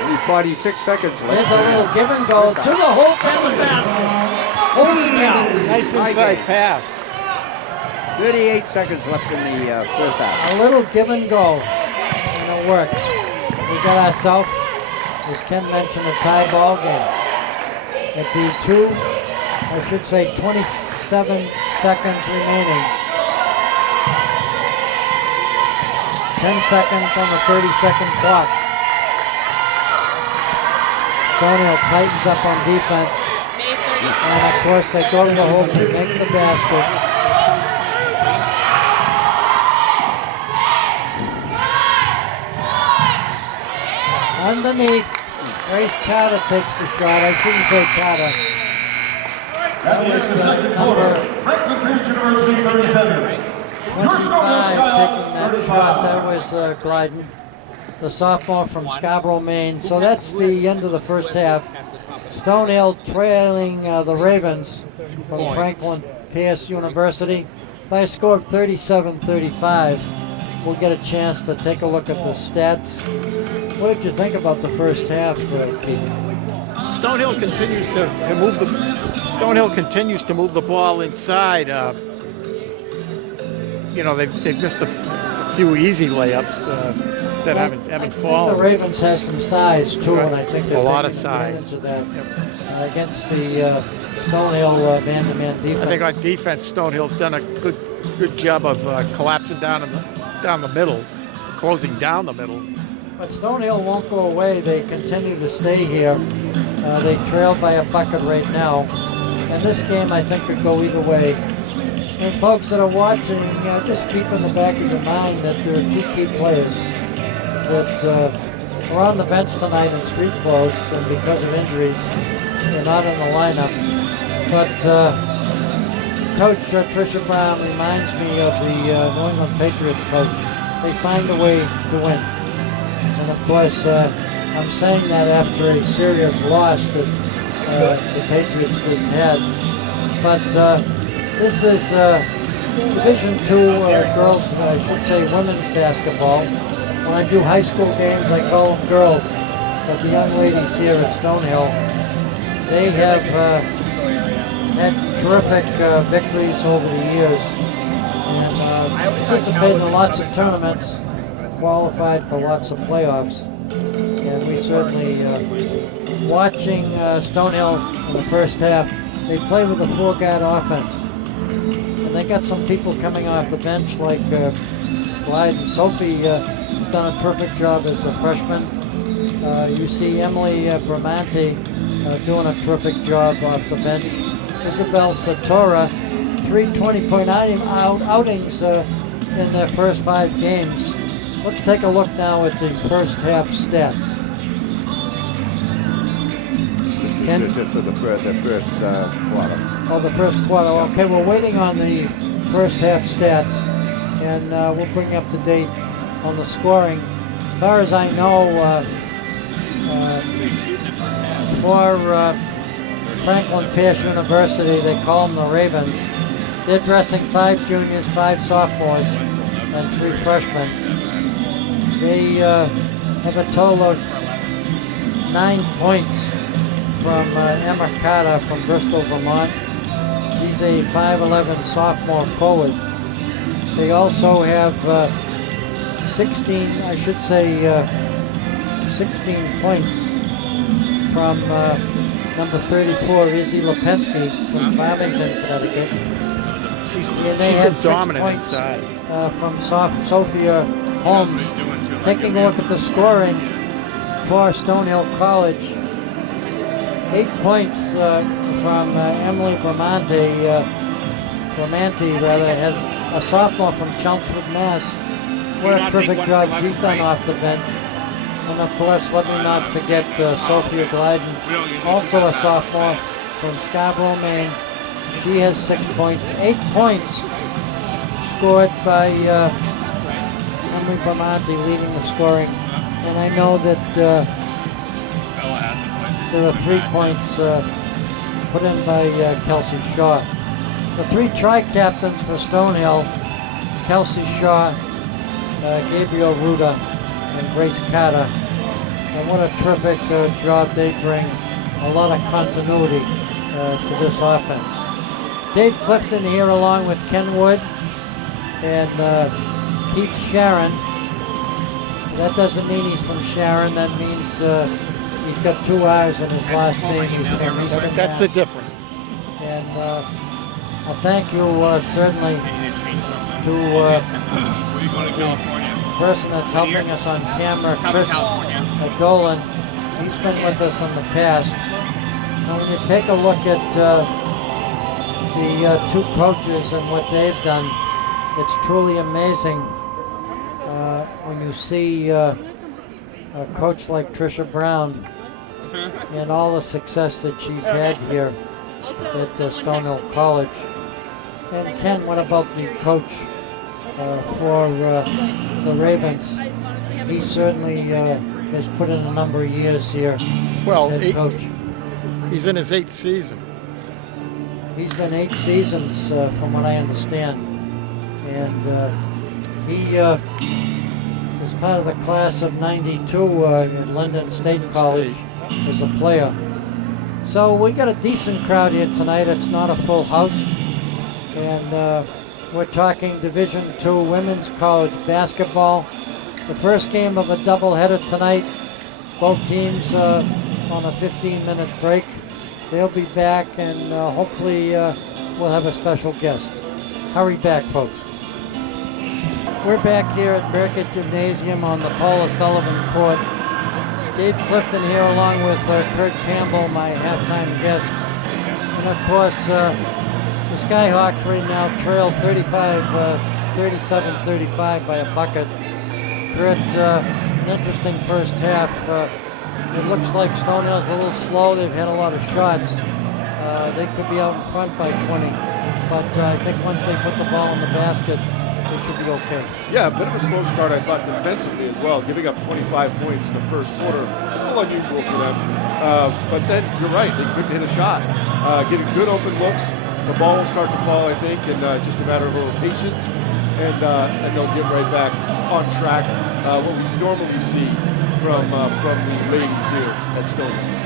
Only 46 seconds left. There's a little give and go to the hoop and the basket. Holy cow. Nice inside pass. 38 seconds left in the first half. A little give and go, and it works. We got ourselves, as Ken mentioned, a tie ball game. At the 27 seconds remaining. 10 seconds on the 30-second clock. Stonehill tightens up on defense. And of course they go to the hoop and make the basket. Underneath, Grace Carter takes the shot. I shouldn't say Carter. That was number 25 taking that shot. That was Glyden, the sophomore from Scarborough, Maine. So that's the end of the first half. Stonehill trailing the Ravens from Franklin Pierce University by a score of 37-35. We'll get a chance to take a look at the stats. What did you think about the first half, Keith? Stonehill continues to move the ball inside. They've missed a few easy layups that haven't fallen. The Ravens has some size too, and I think they're a lot of taking size advantage of that against the Stonehill man-to-man defense. I think on defense, Stonehill's done a good job of collapsing down the middle, closing down the middle. But Stonehill won't go away. They continue to stay here. They trail by a bucket right now. And this game, I think, could go either way. And folks that are watching, just keep in the back of your mind that there are 2 key players that are on the bench tonight in street clothes, and because of injuries, they're not in the lineup. But Coach Tricia Brown reminds me of the New England Patriots coach. They find a way to win. And of course, I'm saying that after a serious loss that the Patriots just had. But this is Division II girls, I should say women's basketball. When I do high school games, I call them girls. But the young ladies here at Stonehill, they have had terrific victories over the years and participated in lots of tournaments, qualified for lots of playoffs. And we certainly, watching Stonehill in the first half, they play with a 4-guard offense. And they got some people coming off the bench like Clyde and Sophie has done a perfect job as a freshman. You see Emily Bramante doing a terrific job off the bench. Isabel Satora, 3 20-point outings in their first 5 games. Let's take a look now at the first half stats. Just for the first quarter. Oh, the first quarter. Okay, we're waiting on the first half stats, and we'll bring you up to date on the scoring. As far as I know, for Franklin Pierce University, they call them the Ravens. They're dressing 5 juniors, 5 sophomores, and 3 freshmen. They have a total of 9 points from Emma Carter from Bristol, Vermont. She's a 5'11" sophomore forward. They also have 16 points from number 34, Izzy Lipinski from Farmington, Connecticut. She's And they have been 6 dominant points inside. from Sophia Holmes. Taking a look at the scoring for Stonehill College, 8 points from Emily Bramante has a sophomore from Chelmsford, Mass. What a terrific job she's done off the bench. And of course, let me not forget Sophia Glyden, also a sophomore from Scarborough, Maine. She has 6 points. 8 points scored by Emily Bramante leading the scoring. And I know that there are 3 points put in by Kelsey Shaw. The 3 tri-captains for Stonehill, Kelsey Shaw, Gabriel Ruda, and Grace Carter. And what a terrific job they bring. A lot of continuity to this offense. Dave Clifton here along with Ken Wood and Keith Sharon. That doesn't mean he's from Sharon. That means he's got 2 R's in his last name. He's from Easton. That's the difference. And I thank you certainly to the person that's helping us on camera, Chris Dolan. He's been with us in the past. And when you take a look at the 2 coaches and what they've done, it's truly amazing when you see a coach like Tricia Brown and all the success that she's had here at Stonehill College. And Ken, what about the coach for the Ravens? He certainly has put in a number of years here Well, as head coach. he's in his 8th season. He's been 8 seasons from what I understand. And he is part of the class of 92 at Linden State College as a player. So we got a decent crowd here tonight. It's not a full house. And we're talking Division II women's college basketball. The first game of a doubleheader tonight. Both teams on a 15-minute break. They'll be back, and hopefully we'll have a special guest. Hurry back, folks. We're back here at Burkett Gymnasium on the Paula Sullivan Court. Dave Clifton here along with Kurt Campbell, my halftime guest. And And of course, the Skyhawks right now trail 37-35 by a bucket. We're at an interesting first half. It looks like Stonehill's a little slow. They've had a lot of shots. They could be out in front by 20. But I think once they put the ball in the basket, they should be okay. Yeah, a bit of a slow start, I thought, defensively as well, giving up 25 points in the first quarter. A little unusual for them. But then, you're right, they couldn't hit a shot. Getting good open looks. The ball will start to fall, I think, in just a matter of a little patience. And they'll get right back on track, what we normally see from the ladies here at Stonehill.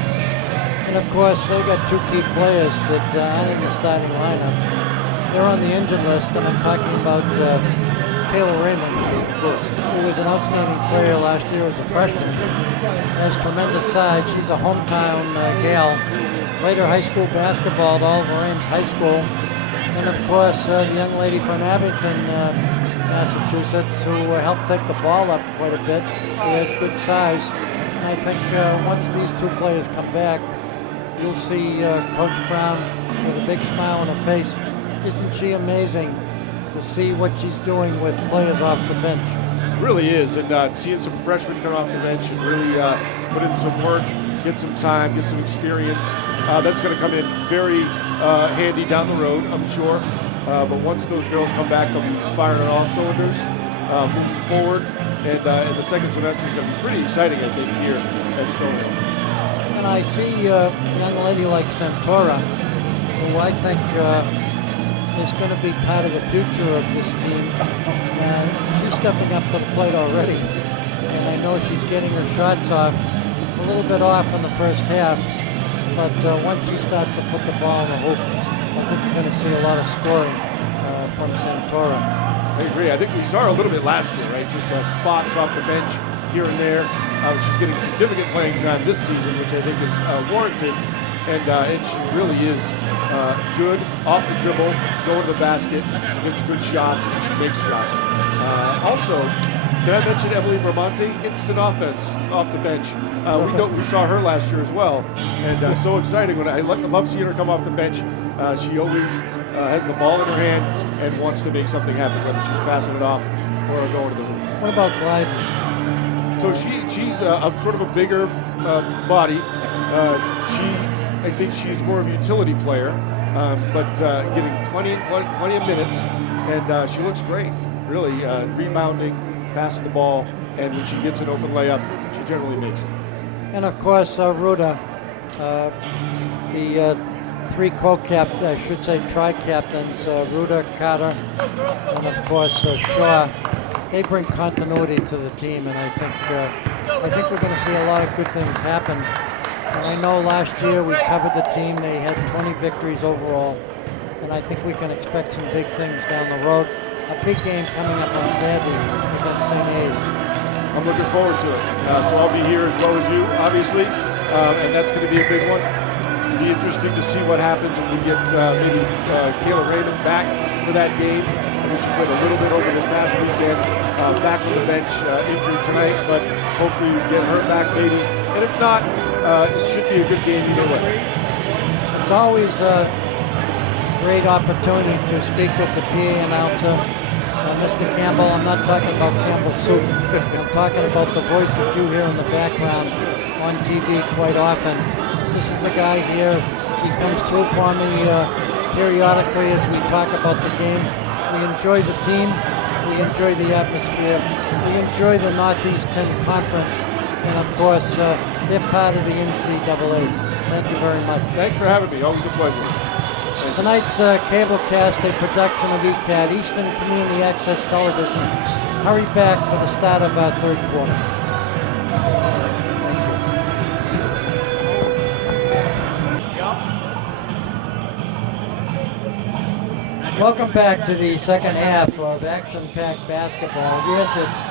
And of course, they got two key players that aren't in the starting lineup. They're on the injured list, and I'm talking about Kayla Raymond, who was an outstanding player last year as a freshman. Has tremendous size. She's a hometown gal. Played her high school basketball at Oliver Ames High School. And of course, the young lady from Abington, Massachusetts, who helped take the ball up quite a bit, who has good size. And I think once these two players come back, you'll see Coach Brown with a big smile on her face. Isn't she amazing to see what she's doing with players off the bench? It really is, and seeing some freshmen come off the bench and really put in some work, get some time, get some experience, that's going to come in very handy down the road, I'm sure. But once those girls come back, they'll be firing on all cylinders, moving forward, and the second semester is going to be pretty exciting, I think, here at Stonehill. And I see a young lady like Santora, who I think is going to be part of the future of this team. She's stepping up to the plate already, and I know she's getting her shots off, a little bit off in the first half, but once she starts to put the ball in the hoop, I think you're going to see a lot of scoring from Santora. I agree. I think we saw her a little bit last year, right? Just spots off the bench here and there. She's getting significant playing time this season, which I think is warranted, and she really is good off the dribble, going to the basket, gets good shots, and she makes shots. Also, can I mention Emily Bramante? Instant offense off the bench. We saw her last year as well, and so exciting. When I love seeing her come off the bench. She always has the ball in her hand and wants to make something happen, whether she's passing it off or going to the hoop. What about Glyden? So she's a sort of a bigger body. I think she's more of a utility player, but getting plenty of minutes, and she looks great. Really rebounding, passing the ball, and when she gets an open layup, she generally makes it. And of course, Ruda, the three tri-captains, Ruda, Carter, and of course Shaw. They bring continuity to the team, and I think we're going to see a lot of good things happen. And I know last year we covered the team; they had 20 victories overall, and I think we can expect some big things down the road. A big game coming up on Saturday against St. A's. I'm looking forward to it. So I'll be here as well as you, obviously, and that's going to be a big one. It'll be interesting to see what happens if we get maybe Kayla Raymond back for that game. She played a little bit over this past weekend, back on the bench, injured tonight, but hopefully we get her back maybe. And if not, it should be a good game either way. It's always a great opportunity to speak with the PA announcer. Mr. Campbell, I'm not talking about Campbell Soup. I'm talking about the voice that you hear in the background on TV quite often. This is the guy here. He comes through for me periodically as we talk about the game. We enjoy the team. We enjoy the atmosphere. We enjoy the Northeast 10 Conference. And of course, they're part of the NCAA. Thank you very much. Thanks for having me. Always a pleasure. Tonight's cablecast, a production of ECAT, Easton Community Access Television. Hurry back for the start of our third quarter. Welcome back to the second half of action-packed basketball. Yes, it's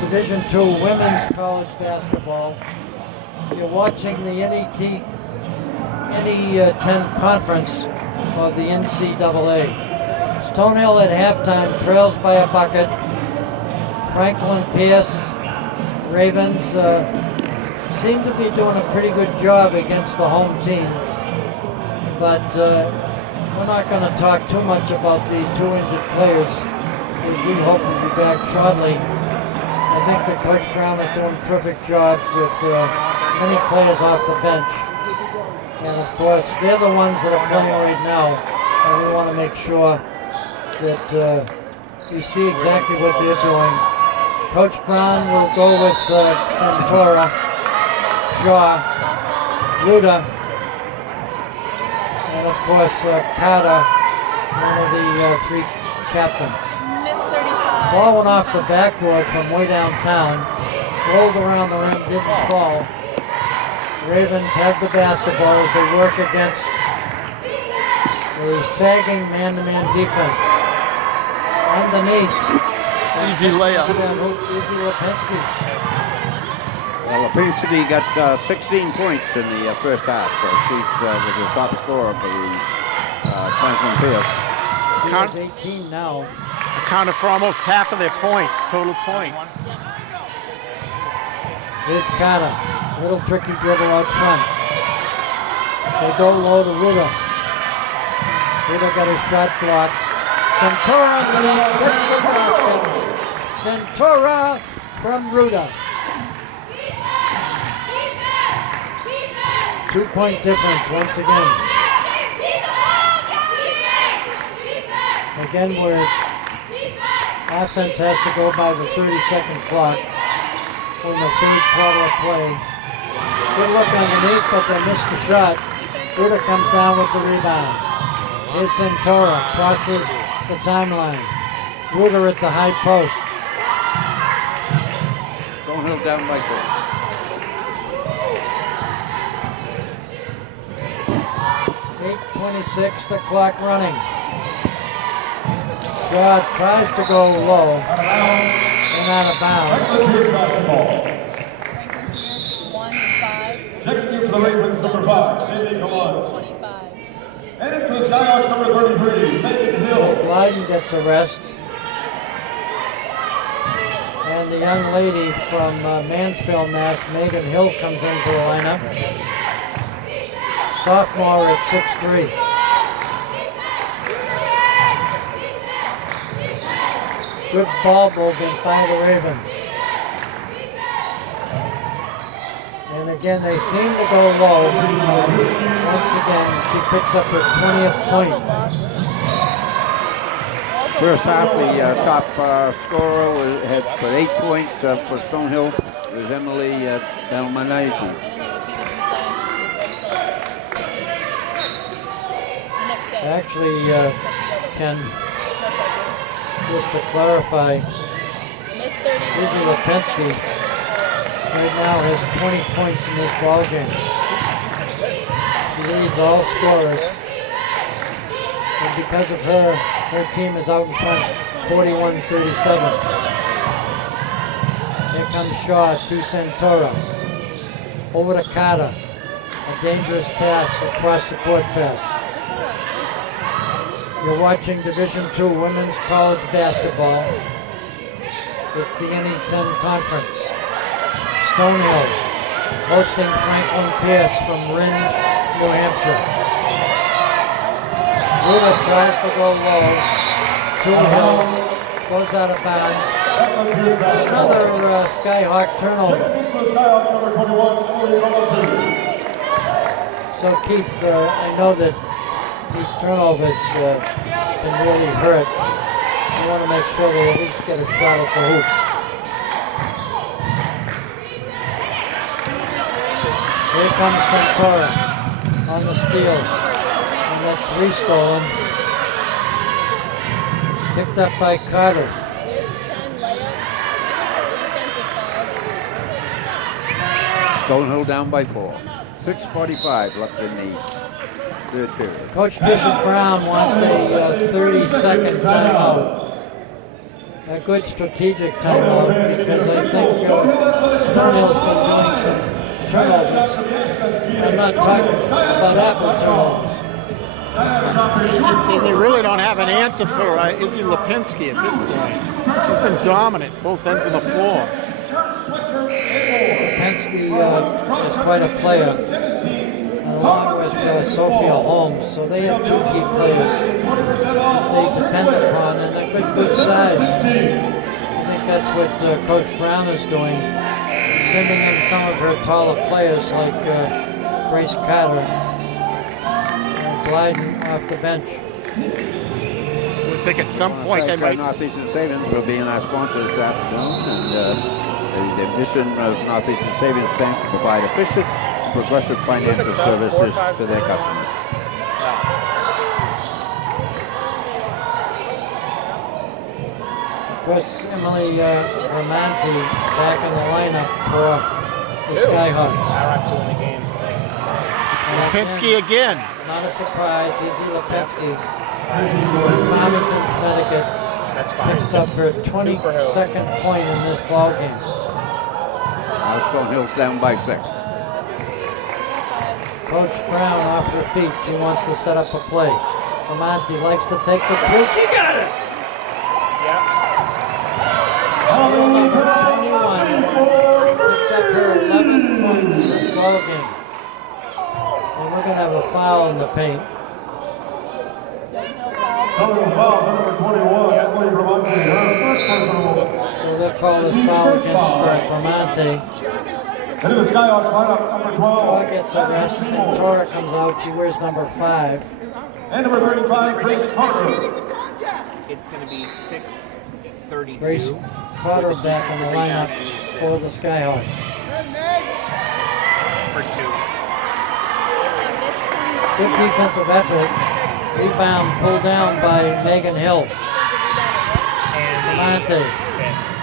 Division II women's college basketball. You're watching the NET 10 Conference of the NCAA. Stonehill at halftime trails by a bucket. Franklin Pierce Ravens seem to be doing a pretty good job against the home team. But we're not going to talk too much about the 2 injured players. We hope will be back shortly. I think that Coach Brown is doing a terrific job with many players off the bench. And of course, they're the ones that are playing right now. And we want to make sure that you see exactly what they're doing. Coach Brown will go with Santora, Shaw, Luda, and of course Carter, one of the 3 captains. Ball went off the backboard from way downtown, rolled around the rim, didn't fall. Ravens have the basketball as they work against a sagging man-to-man defense. Underneath. Easy layup. Easy Lipinski. Well, Lipinski got 16 points in the first half, so she's was the top scorer for the Franklin Pierce. He has 18 now. Accounted for almost half of their points, total points. Here's Carter. Little tricky dribble out front. They go low to Ruda. Ruda got his shot blocked. Santora underneath, gets the basket. Santora from Ruda. 2-point difference once again. Again, where offense has to go by the 30-second clock in the third quarter of play. Good look underneath, but they missed the shot. Ruda comes down with the rebound. Here's Santora, crosses the timeline. Ruda at the high post. Stonehill down by 4. 8:26, the clock running. Shaw tries to go low and out of bounds. Checking in for the Ravens, number 5, Sandy Collins. And in for the Skyhawks, number 33, Megan Hill. Glyden gets a rest. And the young lady from Mansfield, Mass, Megan Hill, comes into the lineup. Sophomore at 6'3". Good ball movement by the Ravens. And again, they seem to go low. Once again, she picks up her 20th point. First half, the top scorer had for 8 points for Stonehill. It was Emily Dalmanati. Actually, Ken, just to clarify, Izzy Lipinski right now has 20 points in this ball game. She leads all scorers. And because of her, her team is out in front 41-37. Here comes Shaw to Santora. Over to Carter. A dangerous pass, across the court pass. You're watching Division II Women's College Basketball. It's the NE10 Conference. Stonehill hosting Franklin Pierce from Rindge, New Hampshire. Ruda tries to go low. Hill goes out of bounds. Another Skyhawk turnover. So Keith, I know that these turnovers can really hurt. You want to make sure they at least get a shot at the hoop. Here comes Santora on the steal. And that's restolen. Picked up by Carter. Stonehill down by 4. 6:45 left in the third period. Coach Bishop Brown wants a 30-second timeout. A good strategic timeout because I think Stonehill's been doing some turnovers. I'm not talking about Apple turnovers. And they really don't have an answer for Izzy Lipinski at this point. She's been dominant both ends of the floor. Lipinski is quite a player. Along with Sophia Holmes, so they have two key players they depend upon, and a good size. I think that's what Coach Brown is doing, sending in some of her taller players like Grace Carter, gliding off the bench. I would think at some point they might. Northeastern Savings will be in our sponsor this afternoon, and the mission of Northeastern Savings Bank to provide efficient and progressive financial services to their customers. Of course, Emily Ramanti back in the lineup for the Skyhawks. in the game. Lipinski again. Not a surprise, Izzy Lipinski from Farmington, Connecticut, That's fine. picks up her 22nd point in this ball game. Now Stonehill's down by 6. Coach Brown off her feet. She wants to set up a play. Ramanti likes to take the three. She got it! Number 21 picks up her 11th point in this ball game. And we're going to have a foul in the paint. Number 21, Emily Bramante, her first personal. So they'll call this foul against Bramante. Into the Skyhawks lineup, number 12. Tora gets a rest, and Tora comes out. She wears number 5. And number 35, Grace Carter. It's going to be 6:32. Grace Carter back in the lineup for the Skyhawks. For 2. Good defensive effort. Rebound pulled down by Megan Hill. Bramante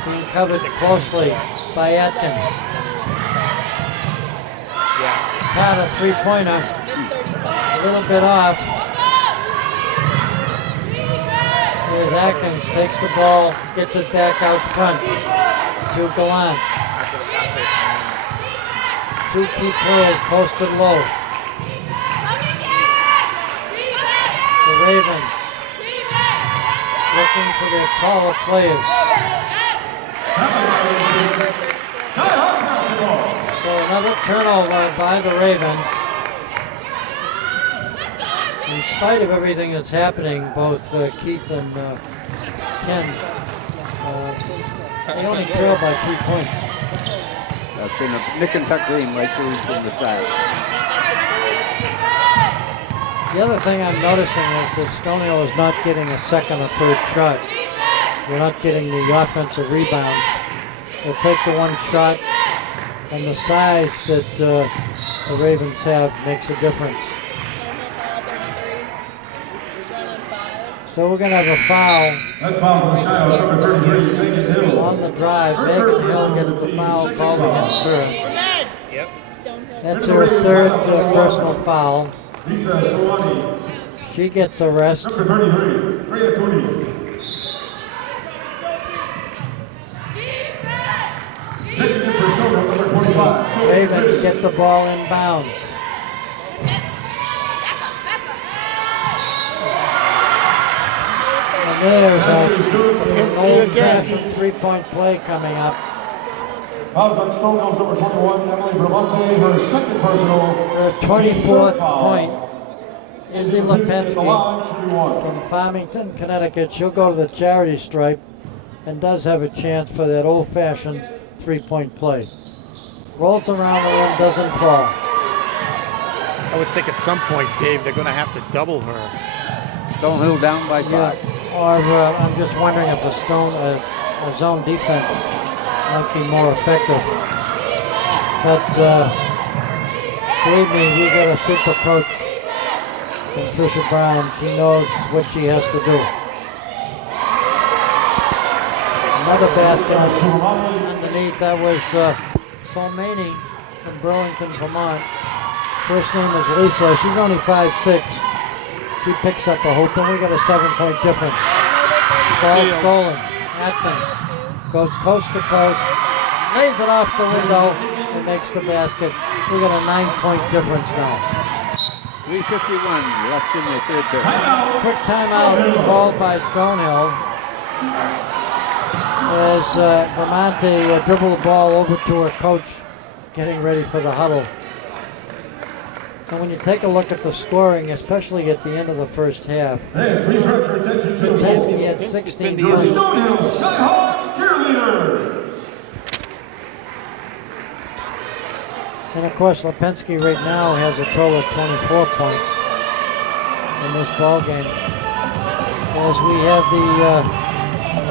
being covered closely by Atkins. Carter three-pointer. A little bit off. Here's Atkins, takes the ball, gets it back out front to Gallant. Two key players posted low. The Ravens looking for their taller players. So another turnover by the Ravens. In spite of everything that's happening, both Keith and Ken, they only trail by 3 points. That's been a nick and tuck game right through from the start. The other thing I'm noticing is that Stonehill is not getting a second or third shot. They're not getting the offensive rebounds. They'll take the one shot, and the size that the Ravens have makes a difference. So we're going to have a foul. That foul on the Skyhawks, number 33, Megan Hill. On the drive, Megan Hill gets the foul called against her. Yep. That's her third personal foul. Lisa Sawani, She gets a rest. number 33, Freya Cooney. Checking in for Stonehill, number 25. Ravens get the ball inbounds. And there's an old-fashioned three-point play coming up. Fouls on Stonehill's number 21, Emily Bramante, her second personal. Her 24th point. Izzy The line Lipinski should be one. from Farmington, Connecticut. She'll go to the charity stripe and does have a chance for that old-fashioned three-point play. Rolls around the rim, doesn't fall. I would think at some point, Dave, they're going to have to double her. Stonehill down by 5. Or I'm just wondering if a zone defense might be more effective. But believe me, we got a super coach in Tricia Brown. She knows what she has to do. Another basket underneath. That was Solmani from Burlington, Vermont. First name is Lisa. She's only 5'6". She picks up a hoop, and we got a 7-point difference. Ball stolen. Atkins goes coast to coast, lays it off the window, and makes the basket. We got a 9-point difference now. 3:51 left in the third period. Quick timeout called by Stonehill as Bramante dribbled the ball over to her coach, getting ready for the huddle. And when you take a look at the scoring, especially at the end of the first half, Hey, please direct your attention to Penske the had 16 the points. Stonehill Skyhawks cheerleaders. And of course, Lipinski right now has a total of 24 points in this ball game. As we have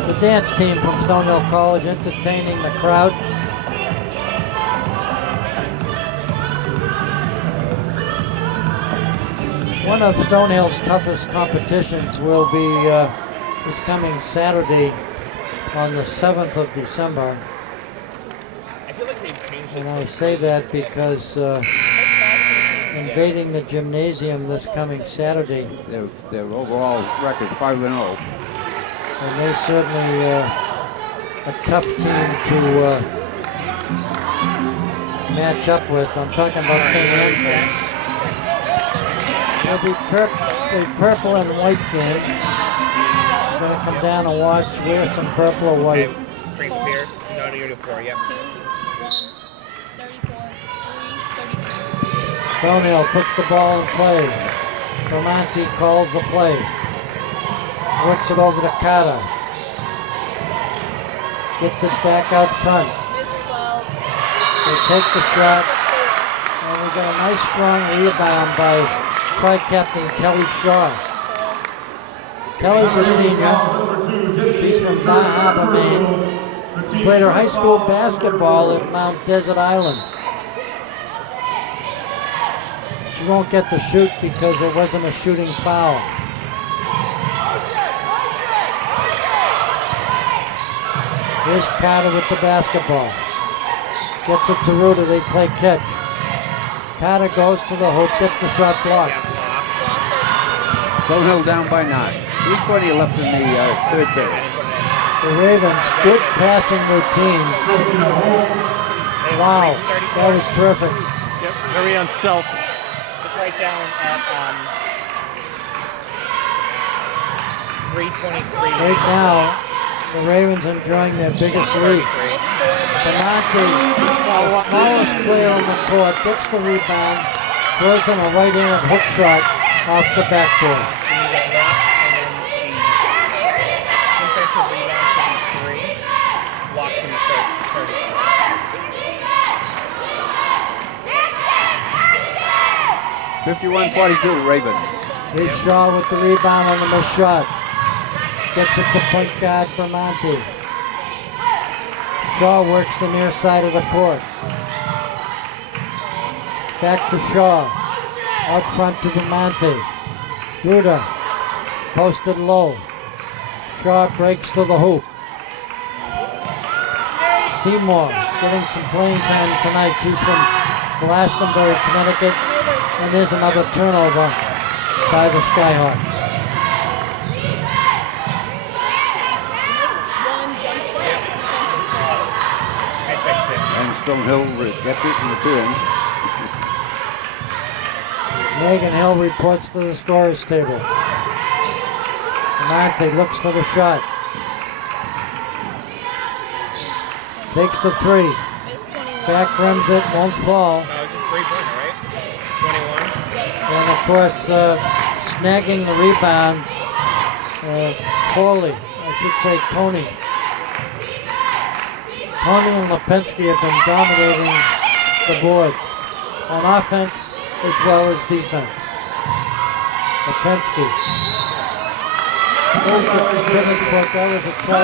the dance team from Stonehill College entertaining the crowd. One of Stonehill's toughest competitions will be this coming Saturday on the 7th of December. And I say that because invading the gymnasium this coming Saturday, Their overall record is 5-0. and they certainly a tough team to match up with. I'm talking about St. Anselm's. They'll be a purple and white game. I'm going to come down and watch, wear some purple or white. Frank Pierce, no, you're 4, yep. 34, 3, 33. Stonehill puts the ball in play. Bramante calls the play. Works it over to Carter. Gets it back out front. They take the shot. And we got a nice strong rebound by Tri-Captain Kelly Shaw. Kelly's a senior. She's from Bar Harbor, Maine. Played her high school basketball at Mount Desert Island. She won't get to shoot because there wasn't a shooting foul. Here's Carter with the basketball. Gets it to Ruta, they play catch. Carter goes to the hoop, gets the shot blocked. Stonehill down by 9. 3:20 left in the third period. The Ravens, good passing routine. Wow, that was terrific. Yep, very unselfish. Just right down at 3:23. Right now, the Ravens enjoying their biggest lead. Bramante, the smallest player on the court, gets the rebound, throws in a right-handed hook shot off the backboard. And you get blocked, and then the defensive rebound should be 3. Blocks in the third. 51-42 Ravens. Here's Shaw with the rebound on the missed shot. Gets it to point guard Bramante. Shaw works the near side of the court. Back to Shaw. Out front to Bramante. Ruta posted low. Shaw breaks to the hoop. Seymour getting some playing time tonight. She's from Glastonbury, Connecticut. And there's another turnover by the Skyhawks. And Stonehill gets it and returns. Megan Hill reports to the scorer's table. Bramante looks for the shot. Takes the 3. Back rims it, won't fall. No, it's a 3-pointer, right? 21. And of course, snagging the rebound poorly. I should say Tony. Tony and Lipinski have been dominating the boards on offense as well as defense. Lipinski. That was a try.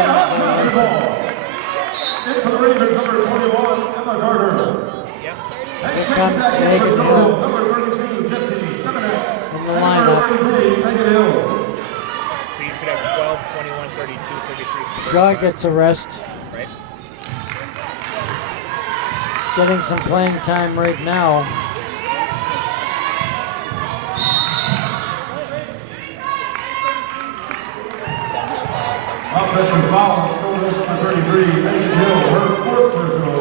In for the Ravens, number 21, Emma Gardner. Yep. Here comes Megan Hill Number 32, Jesse Semenek. in the lineup. Number 33, Megan Hill. So you should have 12, 21, 32, 33. Shaw gets a rest. Right. Getting some playing time right now. Offensive foul on Stonehill, number 33, Megan Hill, her 4th personal.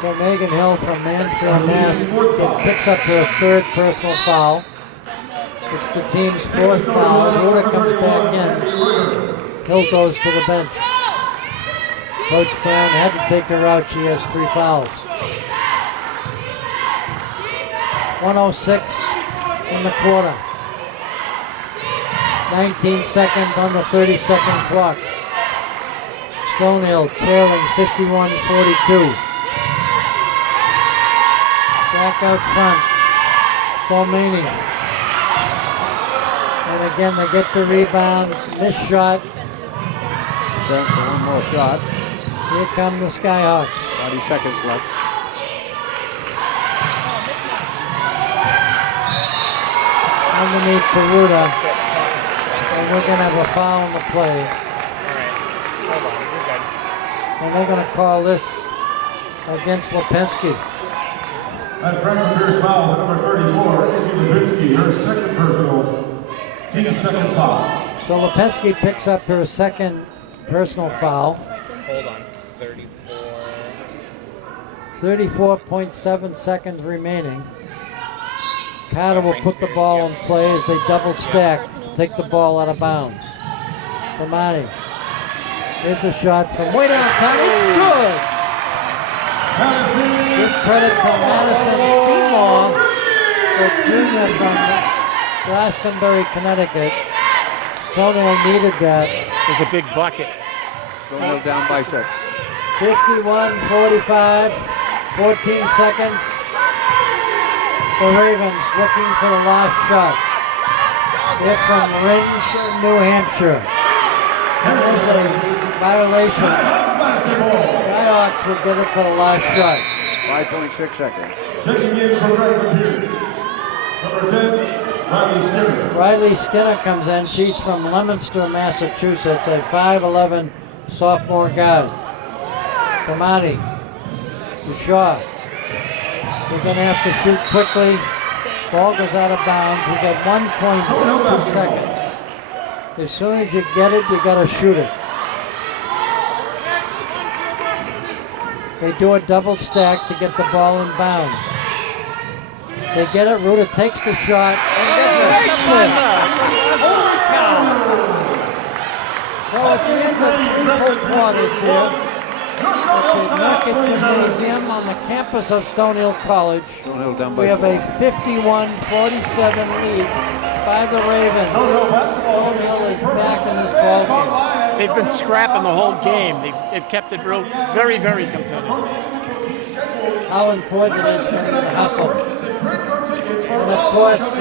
So Megan Hill from Mansfield, Mass. Picks up her 3rd personal foul. It's the team's 4th foul. Ruta comes back in. Hill goes to the bench. Coach Brown had to take her out. She has 3 fouls. 1:06 in the quarter. 19 seconds on the 30-second clock. Stonehill trailing 51-42. Back out front, Salmani. And again, they get the rebound. Missed shot. Chance for one more shot. Here come the Skyhawks. 40 seconds left. Underneath Peruta. And we're going to have a foul on the play. All right. Hold on. You're good. And they're going to call this against Lipinski. And Franklin Pierce fouls at number 34, Izzy Lipinski, her second personal, team second foul. So Lipinski picks up her second personal foul. Hold on. 34. 34.7 seconds remaining. Carter will put the ball in play as they double stack, take the ball out of bounds. Ramani. Here's a shot from way downtown. It's good. Give credit to Madison Seymour, the junior from Glastonbury, Connecticut. Stonehill needed that. There's a big bucket. Stonehill down by 6. 51-45, 14 seconds. The Ravens looking for the last shot. They're from Rindge, New Hampshire. And there's a violation. Skyhawks will get it for the last shot. 5.6 seconds. Checking in for Franklin Pierce. Number 10, Riley Skinner. Riley Skinner comes in. She's from Leominster, Massachusetts, a 5'11" sophomore guard. Kamani to Shaw. We're going to have to shoot quickly. Ball goes out of bounds. We got 1.2 seconds. As soon as you get it, you got to shoot it. They do a double stack to get the ball in bounds. They get it. Ruta takes the shot and makes it. Holy cow! So at the end of 3 full quarters here, at the Market Gymnasium on the campus of Stonehill College, Stonehill down by we have 4. a 51-47 lead by the Ravens. Stonehill is back in this ball game. They've been scrapping the whole game. They've kept it very, very competitive. How important it is for them to hustle. And of course,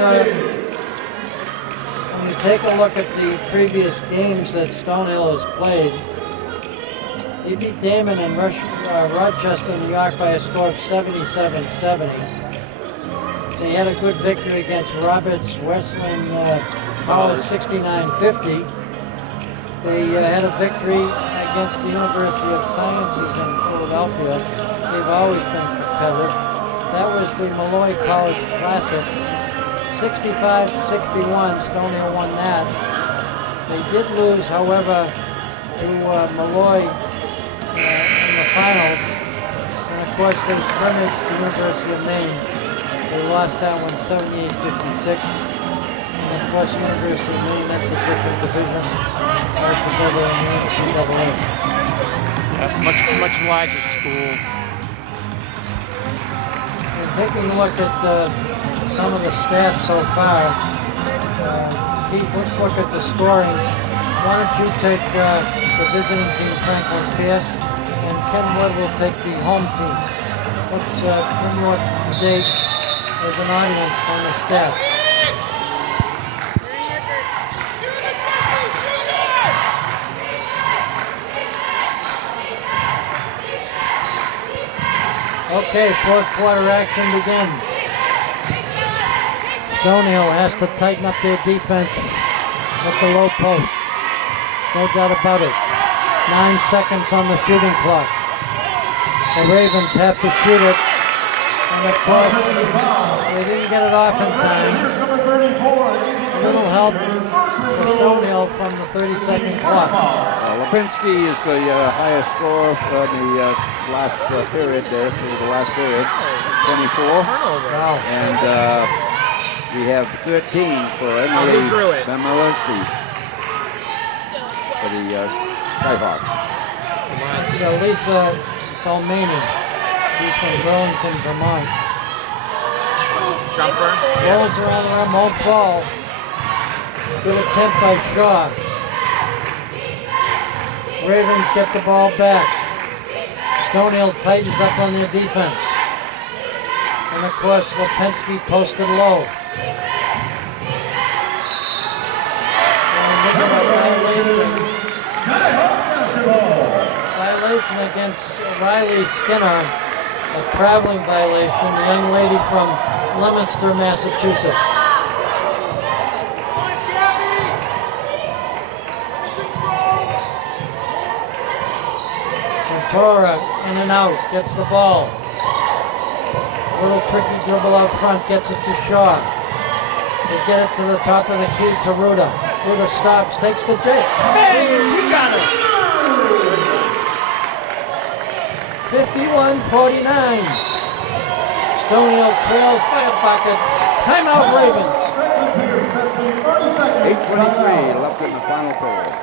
when you take a look at the previous games that Stonehill has played, they beat Damon and Rochester, New York by a score of 77-70. They had a good victory against Roberts Wesleyan College 69-50. They had a victory against the University of Sciences in Philadelphia. They've always been competitive. That was the Malloy College Classic. 65-61, Stonehill won that. They did lose, however, to Malloy in the finals. And of course, they scrimmaged the University of Maine. They lost that one 78-56. And of course, University of Maine, that's a different division altogether in the NCAA. Much larger school. And taking a look at some of the stats so far, Keith, let's look at the scoring. Why don't you take the visiting team, Franklin Pierce, and Ken Wood will take the home team. Let's bring you up to date as an audience on the stats. Okay, fourth quarter action begins. Stonehill has to tighten up their defense at the low post. No doubt about it. 9 seconds on the shooting clock. The Ravens have to shoot it. And of course, they didn't get it off in time. A little help for Stonehill from the 30-second clock. Lipinski is the highest scorer from the last period there, through the last period, 24. Wow. And we have 13 for Emily Bemelotti for the Skyhawks. It's Lisa Salmani. She's from Burlington, Vermont. Jumper. Rolls around the rim, won't fall. Good attempt by Shaw. Ravens get the ball back. Stonehill tightens up on their defense. And of course, Lipinski posted low. And look at a violation against Riley Skinner, a traveling violation, a young lady from Leominster, Massachusetts. Santora in and out, gets the ball. Little tricky dribble out front, gets it to Shaw. They get it to the top of the key to Ruda. Ruda stops, takes the J. Bang! She got it! 51-49. Stonehill trails by a bucket. Timeout Ravens. 8:23 left in the final period.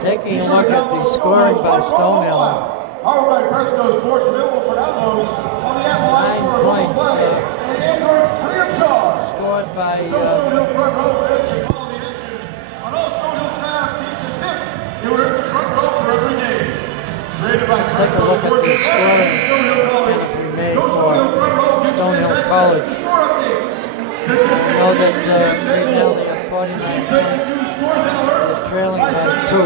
Taking a look at the scoring by Stonehill. Powered by Presto Sports, available for download on the Apple 9 points and Android free of charge. scored by Stonehill front row fans can follow the action on all Stonehill Stars teams and hip. They were in the front row for every game. Created by Let's take a look at the scoring that we made for Stonehill College. I know that right now they have 49 points. They're trailing by 2.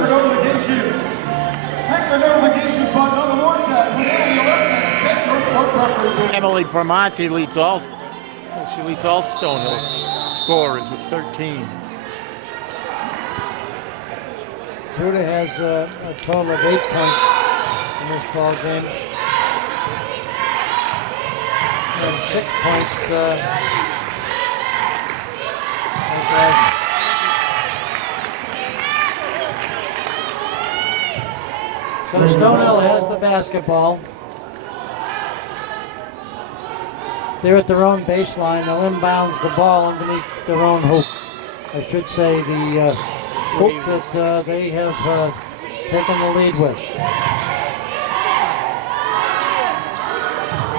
Click the notifications button on the More tab with the alerts and set your sport preferences. Emily Bramante leads all Stonehill scorers with 13. Ruda has a total of 8 points in this ball game. And 6 points. So Stonehill has the basketball. They're at their own baseline. They'll inbounds the ball underneath their own hoop. I should say the hoop that they have taken the lead with.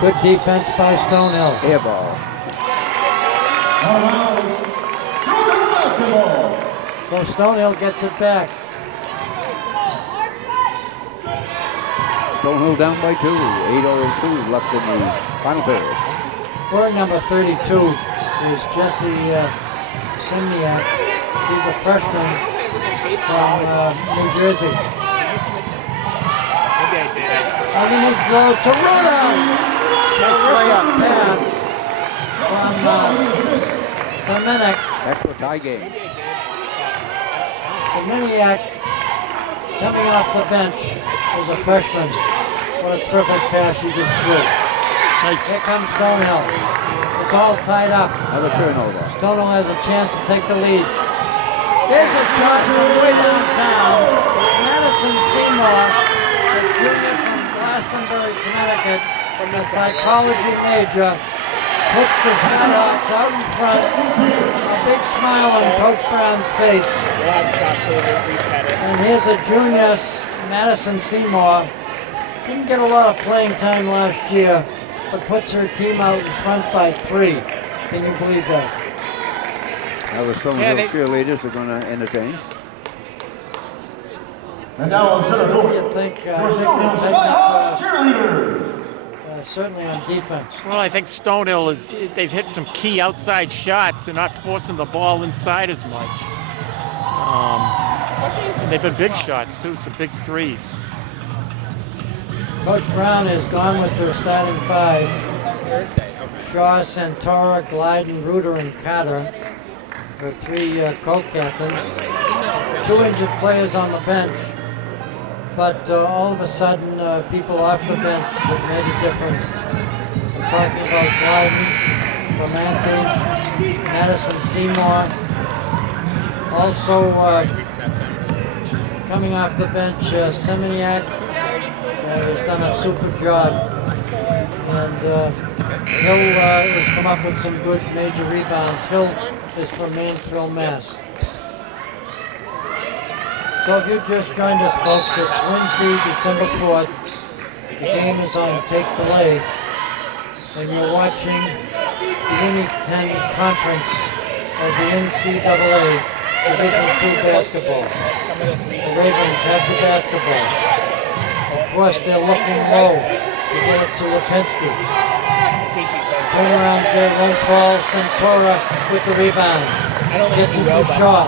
Good defense by Stonehill. Air ball. Stonehill basketball. So Stonehill gets it back. Stonehill down by 2. 8:02 left in the final period. Word number 32 is Jessie Simniak. She's a freshman from New Jersey. Underneath throw to Ruda. Nice layup. Pass from Semenik. That's a tie game. Semeniak coming off the bench is a freshman. What a terrific pass she just threw. Nice. Here comes Stonehill. It's all tied up. Another turnover. Stonehill has a chance to take the lead. There's a shot from way downtown. Madison Seymour, a junior from Glastonbury, Connecticut, from the psychology major, puts the Skyhawks out in front. A big smile on Coach Brown's face. And here's a junior, Madison Seymour. Didn't get a lot of playing time last year, but puts her team out in front by 3. Can you believe that? Now the Stonehill cheerleaders are going to entertain. And now on center What court, do you think? for I think Stonehill they'll take Skyhawks up, cheerleaders. certainly on defense. Well, I think Stonehill they've hit some key outside shots. They're not forcing the ball inside as much. And they've been big shots too, some big threes. Coach Brown has gone with their starting 5. Shaw, Santora, Glyden, Ruder, and Carter. Her 3 co-captains. 2 injured players on the bench. But all of a sudden, people off the bench have made a difference. I'm talking about Glyden, Romante, Madison Seymour. Also coming off the bench, Semeniak has done a super job. And Hill has come up with some good major rebounds. Hill is from Mansfield, Mass. So if you just joined us, folks, it's Wednesday, December 4th. The game is on Take Delay. And you're watching the Indy 10 conference of the NCAA Division II basketball. The Ravens have the basketball. Of course, they're looking low to get it to Lipinski. Turnaround J won't fall. Santora with the rebound. Gets it to Shaw.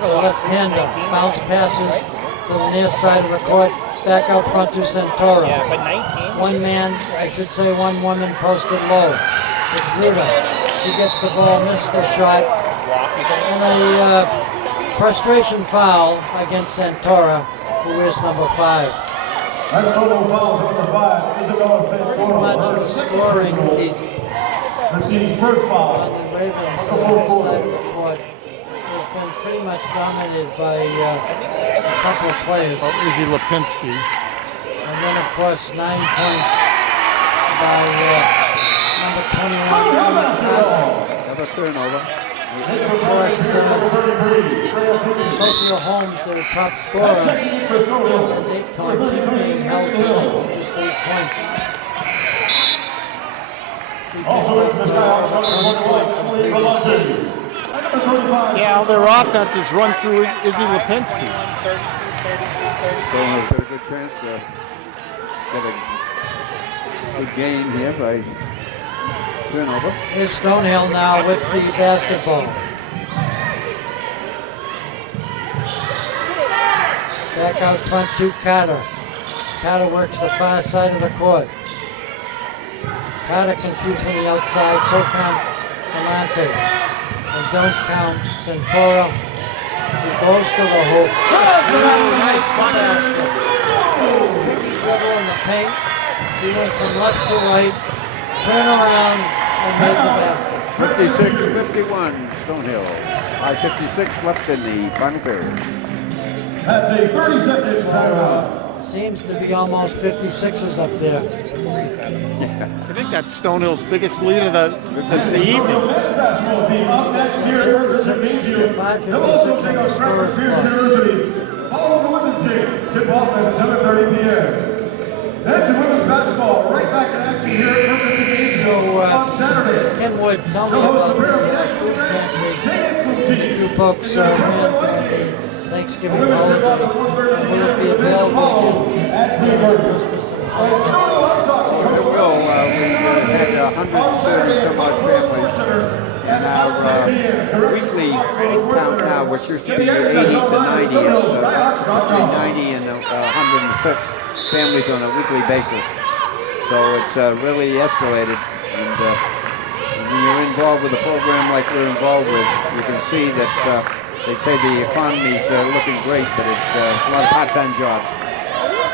The left-hander. Bounce passes to the near side of the court. Back out front to Santora. One man, I should say one woman posted low. It's Rita. She gets the ball, missed the shot. And a frustration foul against Santora, who is number 5. That's total fouls number 5. Isabella Pretty Santora. much the scoring, Keith, The team's first foul. on the Ravens side of the court has been pretty much dominated by a couple of players. Izzy Lipinski. And then, of course, 9 points by number 21. Another turnover. Of course, Sophia Holmes, their top scorer, has 8 points. She's being held tonight to just 8 points. Also into the skyhouse, number 21, Emily Berlanti. And number 35. Yeah, their offense is run through Izzy Lipinski. Stonehill's got a good chance to get a good game here by turnover. Here's Stonehill now with the basketball. Back out front to Carter. Carter works the far side of the court. Carter can shoot from the outside, so can Galante. And don't count Santora, who goes to the hoop. Nice basket. Tricky dribble in the paint. She went from left to right, turn around, and made the basket. 56-51, Stonehill. 5:56 left in the final period. That's a 30-second timeout. Seems to be almost 56s up there. I think that's Stonehill's biggest lead of the evening. Men's basketball team up next here at Irving Gymnasium. 5:56 They'll also take on Stratford Pierce University. Following the women's game, tip-off at 7:30 p.m. Then to women's basketball, right back in action here at Irving Gymnasium on Saturday. Kenwood, tell me They'll host about the pair of the nationally food ranked pantry. St. Anselm team. Two folks They're gonna ran play the Thanksgiving women's tip-off holiday. at 1:30 Will it be p.m. available at 3:30. And Stonehill Ice Hockey It comes will. We had 130 some odd families in our weekly count now, which used to be 80 to 90. It's between 90 and 106 families on a weekly basis. So it's really escalated. And when you're involved with a program like we're involved with, you can see that they say the economy's looking great, but it's a lot of part-time jobs.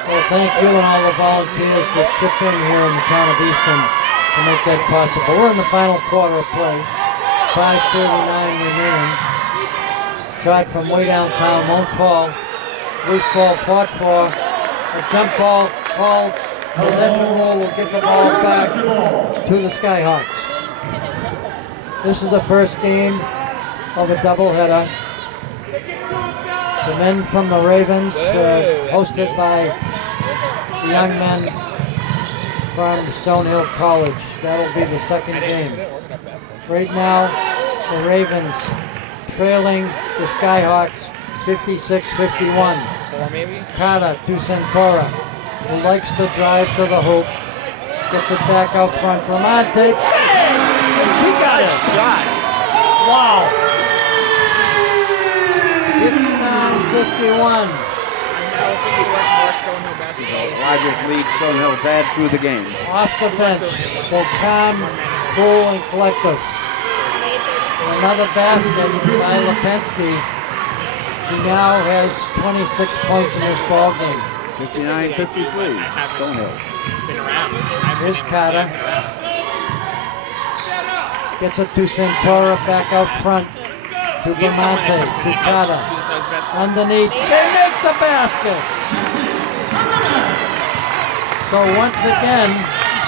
Well, thank you and all the volunteers that chip in here in the town of Easton to make that possible. We're in the final quarter of play. 5:39 remaining. Shot from way downtown, won't fall. Loose ball fought for. A jump ball called. Possession rule will give the ball back to the Skyhawks. This is the first game of a doubleheader. The men from the Ravens, hosted by the young men from Stonehill College. That'll be the second game. Right now, the Ravens trailing the Skyhawks 56-51. Carter to Santora, who likes to drive to the hoop. Gets it back out front. Bramante, and she got it. Shot. Wow. 59-51. This is the largest lead Stonehill's had through the game. Off the bench, so calm, cool, and collective. Another basket by Lipinski. She now has 26 points in this ball game. 59-53, Stonehill. Here's Carter. Gets it to Santora, back out front. To Bramante, to Carter. Underneath, they make the basket. So once again,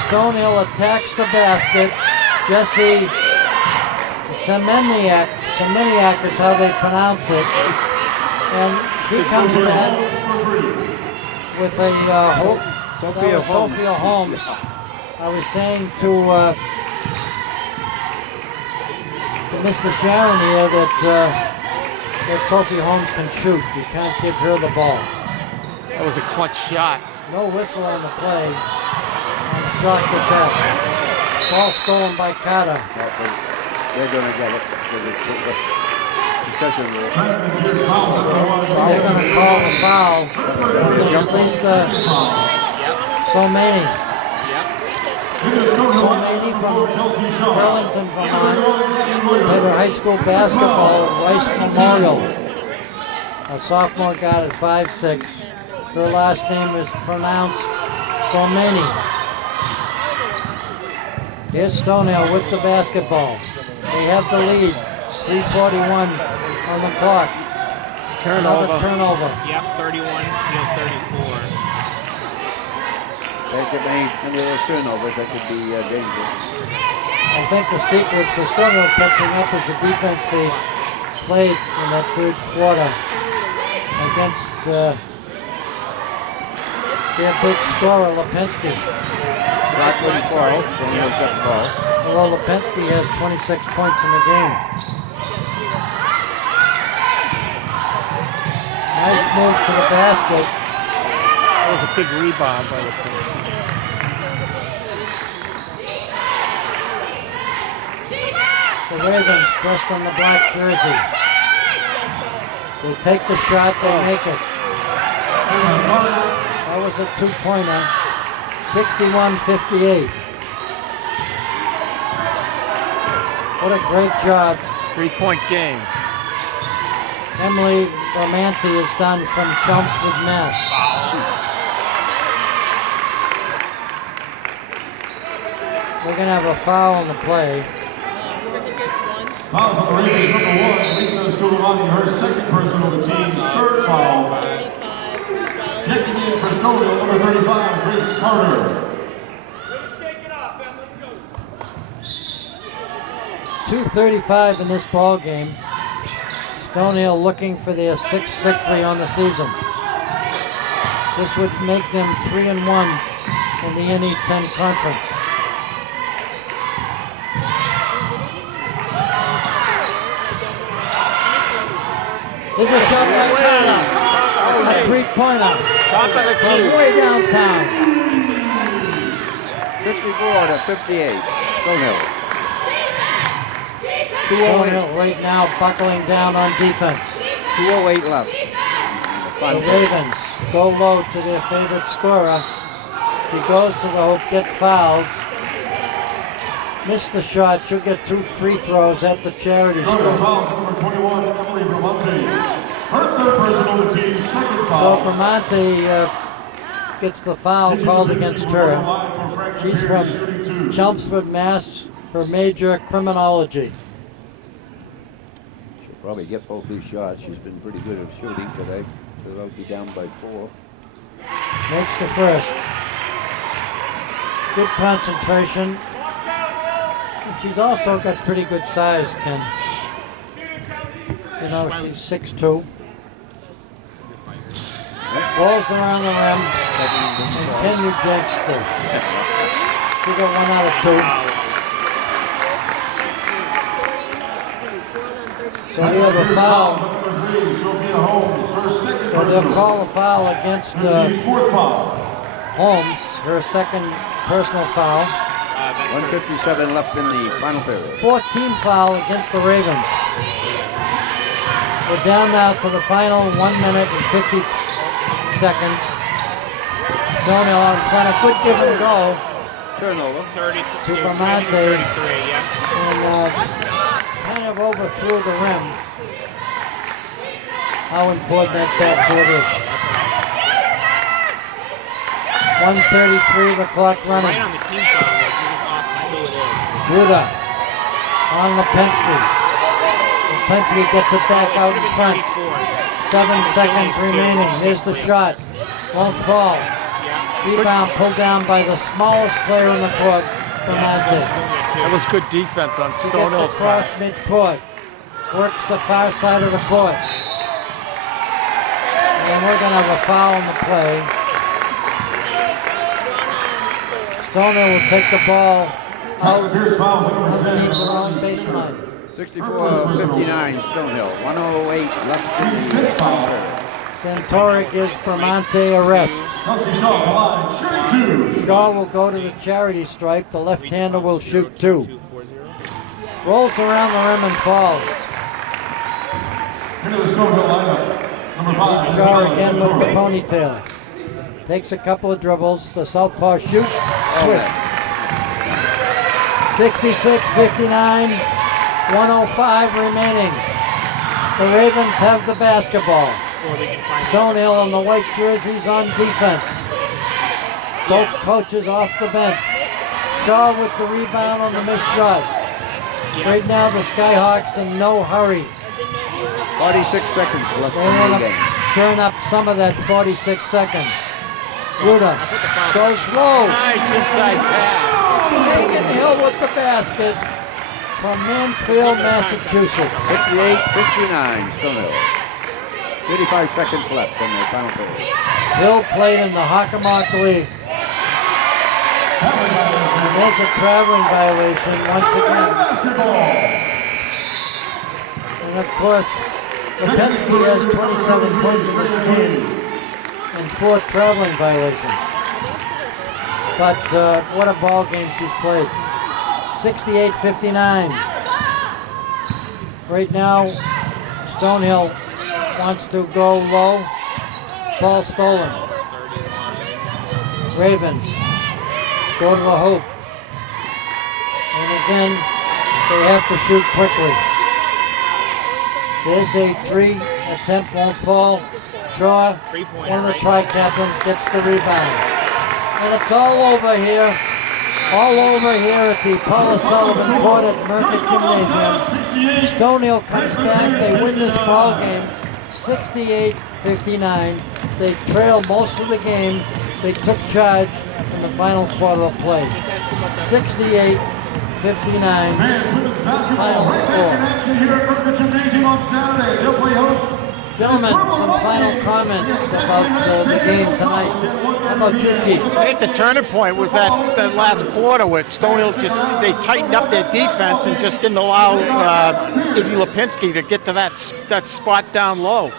Stonehill attacks the basket. Jesse Semeniak is how they pronounce it. And she comes back with a hook. Sophia Holmes. Sophia Holmes. I was saying to Mr. Sharon here that Sophie Holmes can shoot. You can't give her the ball. That was a clutch shot. No whistle on the play. I'm shocked at that. Ball stolen by Carter. They're going to get it because it's possession rule. They're going to call a foul against Lisa Somani. Somani from Burlington, Vermont. Played her high school basketball at Rice Memorial. A sophomore guard at 5'6". Her last name is pronounced Somani. Here's Stonehill with the basketball. They have the lead. 3:41 on the clock. Turnover. Another turnover. Yep, 31, 34. Can't get many of those turnovers. That could be dangerous. I think the secret for Stonehill catching up is the defense they played in that third quarter against their big scorer, Lipinski. Rockland fall. Stonehill's got the ball. Although Lipinski has 26 points in the game. Nice move to the basket. That was a big rebound by Lipinski. The Ravens dressed in the black jersey. They take the shot, they make it. That was a two-pointer. 61-58. What a great job. 3-point game. Emily Romanti is done from Chelmsford, Mass. We're going to have a foul on the play. Fouls on the Ravens, number 1, Lisa Soleimani, her second personal, the team's third foul. Checking in for Stonehill, number 35, Grace Carter. 2:35 in this ball game. Stonehill looking for their 6th victory on the season. This would make them 3-1 in the NE10 conference. There's a shot by Carter. A three-pointer. Top of the From key. way downtown. 64-58. Stonehill. Stonehill right now buckling down on defense. 2:08 left. The Ravens go low to their favorite scorer. She goes to the hoop, gets fouled. Missed the shot. She'll get 2 free throws at the charity Stonehill stripe. fouls number 21, Emily Bramante. Her third personal, the team's second So foul. Bramante gets the foul called against her. She's from Chelmsford, Mass. Her major criminology. She'll probably get both these shots. She's been pretty good at shooting today. So they'll be down by 4. Makes the first. Good concentration. And she's also got pretty good size, Ken. You know, she's 6'2". Balls around the rim. And Kenya Jenks too. She got 1 out of 2. So we have a foul. So they'll call a foul against Holmes, her second personal foul. 1:57 left in the final period. 14 foul against the Ravens. We're down now to the final 1 minute and 50 seconds. Stonehill out in front. A good give and go. Turnover. 30 To Bramante. 33, yeah. And kind of overthrew the rim. How important that backboard is. 1:33, the clock running. Right on the team foul, like, he was off by who it is. Ruda on Lipinski. Lipinski gets it back out in front. 7 seconds remaining. Here's the shot. Won't fall. Yeah. Rebound pulled down by the smallest player in the court, Bramante. That was good defense on He gets Stonehill's across part. midcourt. Works the far side of the court. And we're going to have a foul on the play. Stonehill will take the ball out underneath their own baseline. 64-59 Stonehill. 108 left in the third. Santora gives Bramante a rest. Kelsey Shaw, the line, shooting 2. Shaw will go to the charity stripe. The left-hander will shoot 2. Rolls around the rim and falls. Into the Stonehill lineup. Number 5. Shaw again with the ponytail. Takes a couple of dribbles. The southpaw shoots. Switch. 66-59. 105 remaining. The Ravens have the basketball. Stonehill in the white jerseys on defense. Both coaches off the bench. Shaw with the rebound on the missed shot. Right now the Skyhawks in no hurry. 46 seconds left They in want the to game. burn up some of that 46 seconds. Ruda goes low. Nice inside pass. Megan Hill with the basket from Mansfield, Massachusetts. 68-59 Stonehill. 35 seconds left in the final period. Hill played in the Hockomock League. There's a traveling violation once again. And of course, Lipinski has 27 points in this game and 4 traveling violations. But what a ball game she's played. 68-59. Right now, Stonehill wants to go low. Ball stolen. Ravens go to the hoop. And again, they have to shoot quickly. There's a 3 attempt, won't fall. Shaw, one of the tri-captains, gets the rebound. And it's all over here. All over here at the Paula Sullivan Court at Merckett Gymnasium. Stonehill comes back. They win this ball game 68-59. They trail most of the game. They took charge in the final quarter of play. 68-59. Final score. Gentlemen, some final comments about the game tonight. How about you, Keith? I think the turning point was that last quarter where Stonehill they tightened up their defense and just didn't allow Izzy Lipinski to get to that spot down low.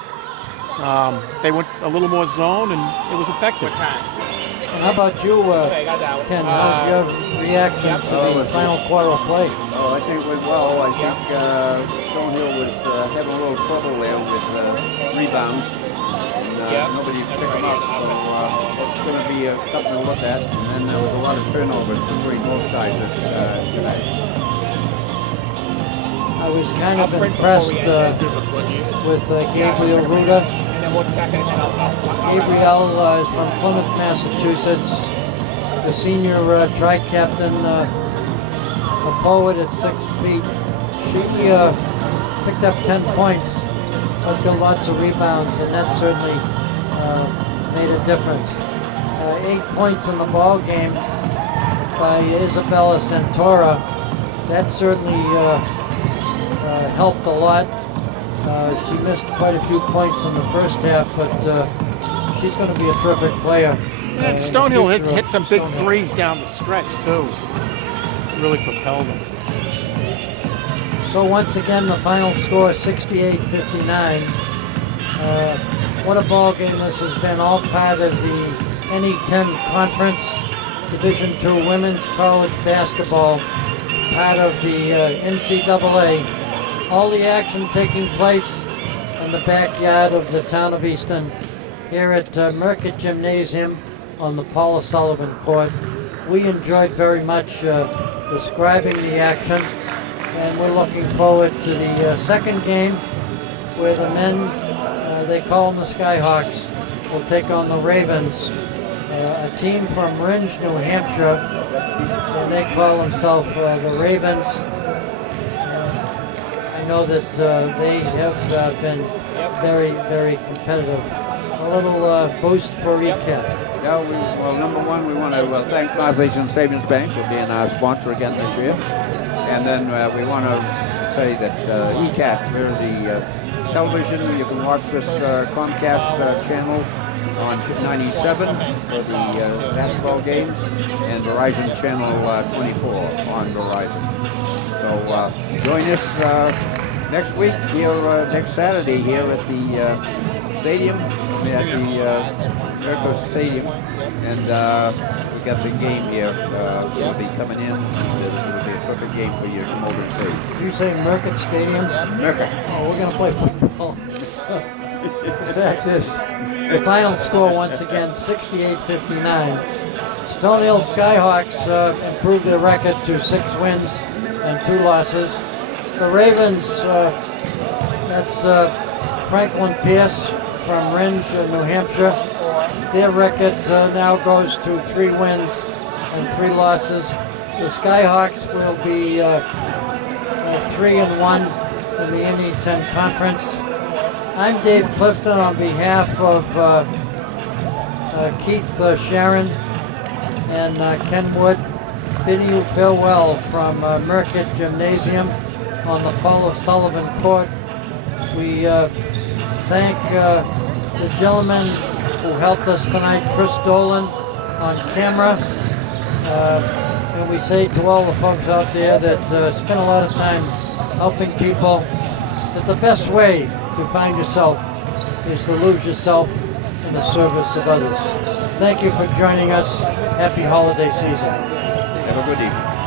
They went a little more zone and it was effective. And how about you, Ken? How's your reaction to the final quarter of play? Oh, I think it went well. I think Stonehill was having a little trouble there with rebounds. And, nobody picked them up. So it's going to be something to look at. And then there was a lot of turnovers between both sides tonight. I was kind of impressed with Gabriel Ruda. Gabriel is from Plymouth, Massachusetts. The senior tri-captain, a forward at 6 feet. She picked up 10 points, but got lots of rebounds, and that certainly made a difference. 8 points in the ball game by Isabella Santora. That certainly helped a lot. She missed quite a few points in the first half, but she's going to be a terrific player. And Stonehill hit some big threes down the stretch, too. Really propelled them. So once again, the final score, 68-59. What a ball game this has been, all part of the NE10 Conference, Division II Women's College Basketball, part of the NCAA. All the action taking place in the backyard of the town of Easton, here at Merckett Gymnasium on the Paula Sullivan Court. We enjoyed very much describing the action, and we're looking forward to the second game where the men, they call them the Skyhawks, will take on the Ravens, a team from Ringe, New Hampshire, and they call themselves the Ravens. I know that they have been very, very competitive. A little boost for recap. Yeah, well, number one, we want to thank North Asian Savings Bank for being our sponsor again this year. And then we want to say that ECAT, we're the television. You can watch this Comcast channel on 97 for the basketball games, and Verizon channel 24 on Verizon. So join us next week here, next Saturday here at the stadium, at the Miracle Stadium, and we got the game here. We'll be coming in, and it'll be a perfect game for you to come over and see. Did you say Mercott Stadium? Mercott. Oh, we're going to play football. The fact is, the final score once again, 68-59. Stonehill Skyhawks improved their record to 6 wins and 2 losses. The Ravens, that's Franklin Pierce from Ringe, New Hampshire. Their record now goes to 3 wins and 3 losses. The Skyhawks will be 3-1 in the Indy 10 Conference. I'm Dave Clifton on behalf of Keith Sharon and Ken Wood, bidding you farewell from Mercott Gymnasium on the Paul O'Sullivan Court. We thank the gentleman who helped us tonight, Chris Dolan, on camera. And we say to all the folks out there that spend a lot of time helping people, that the best way to find yourself is to lose yourself in the service of others. Thank you for joining us. Happy holiday season. Have a good evening.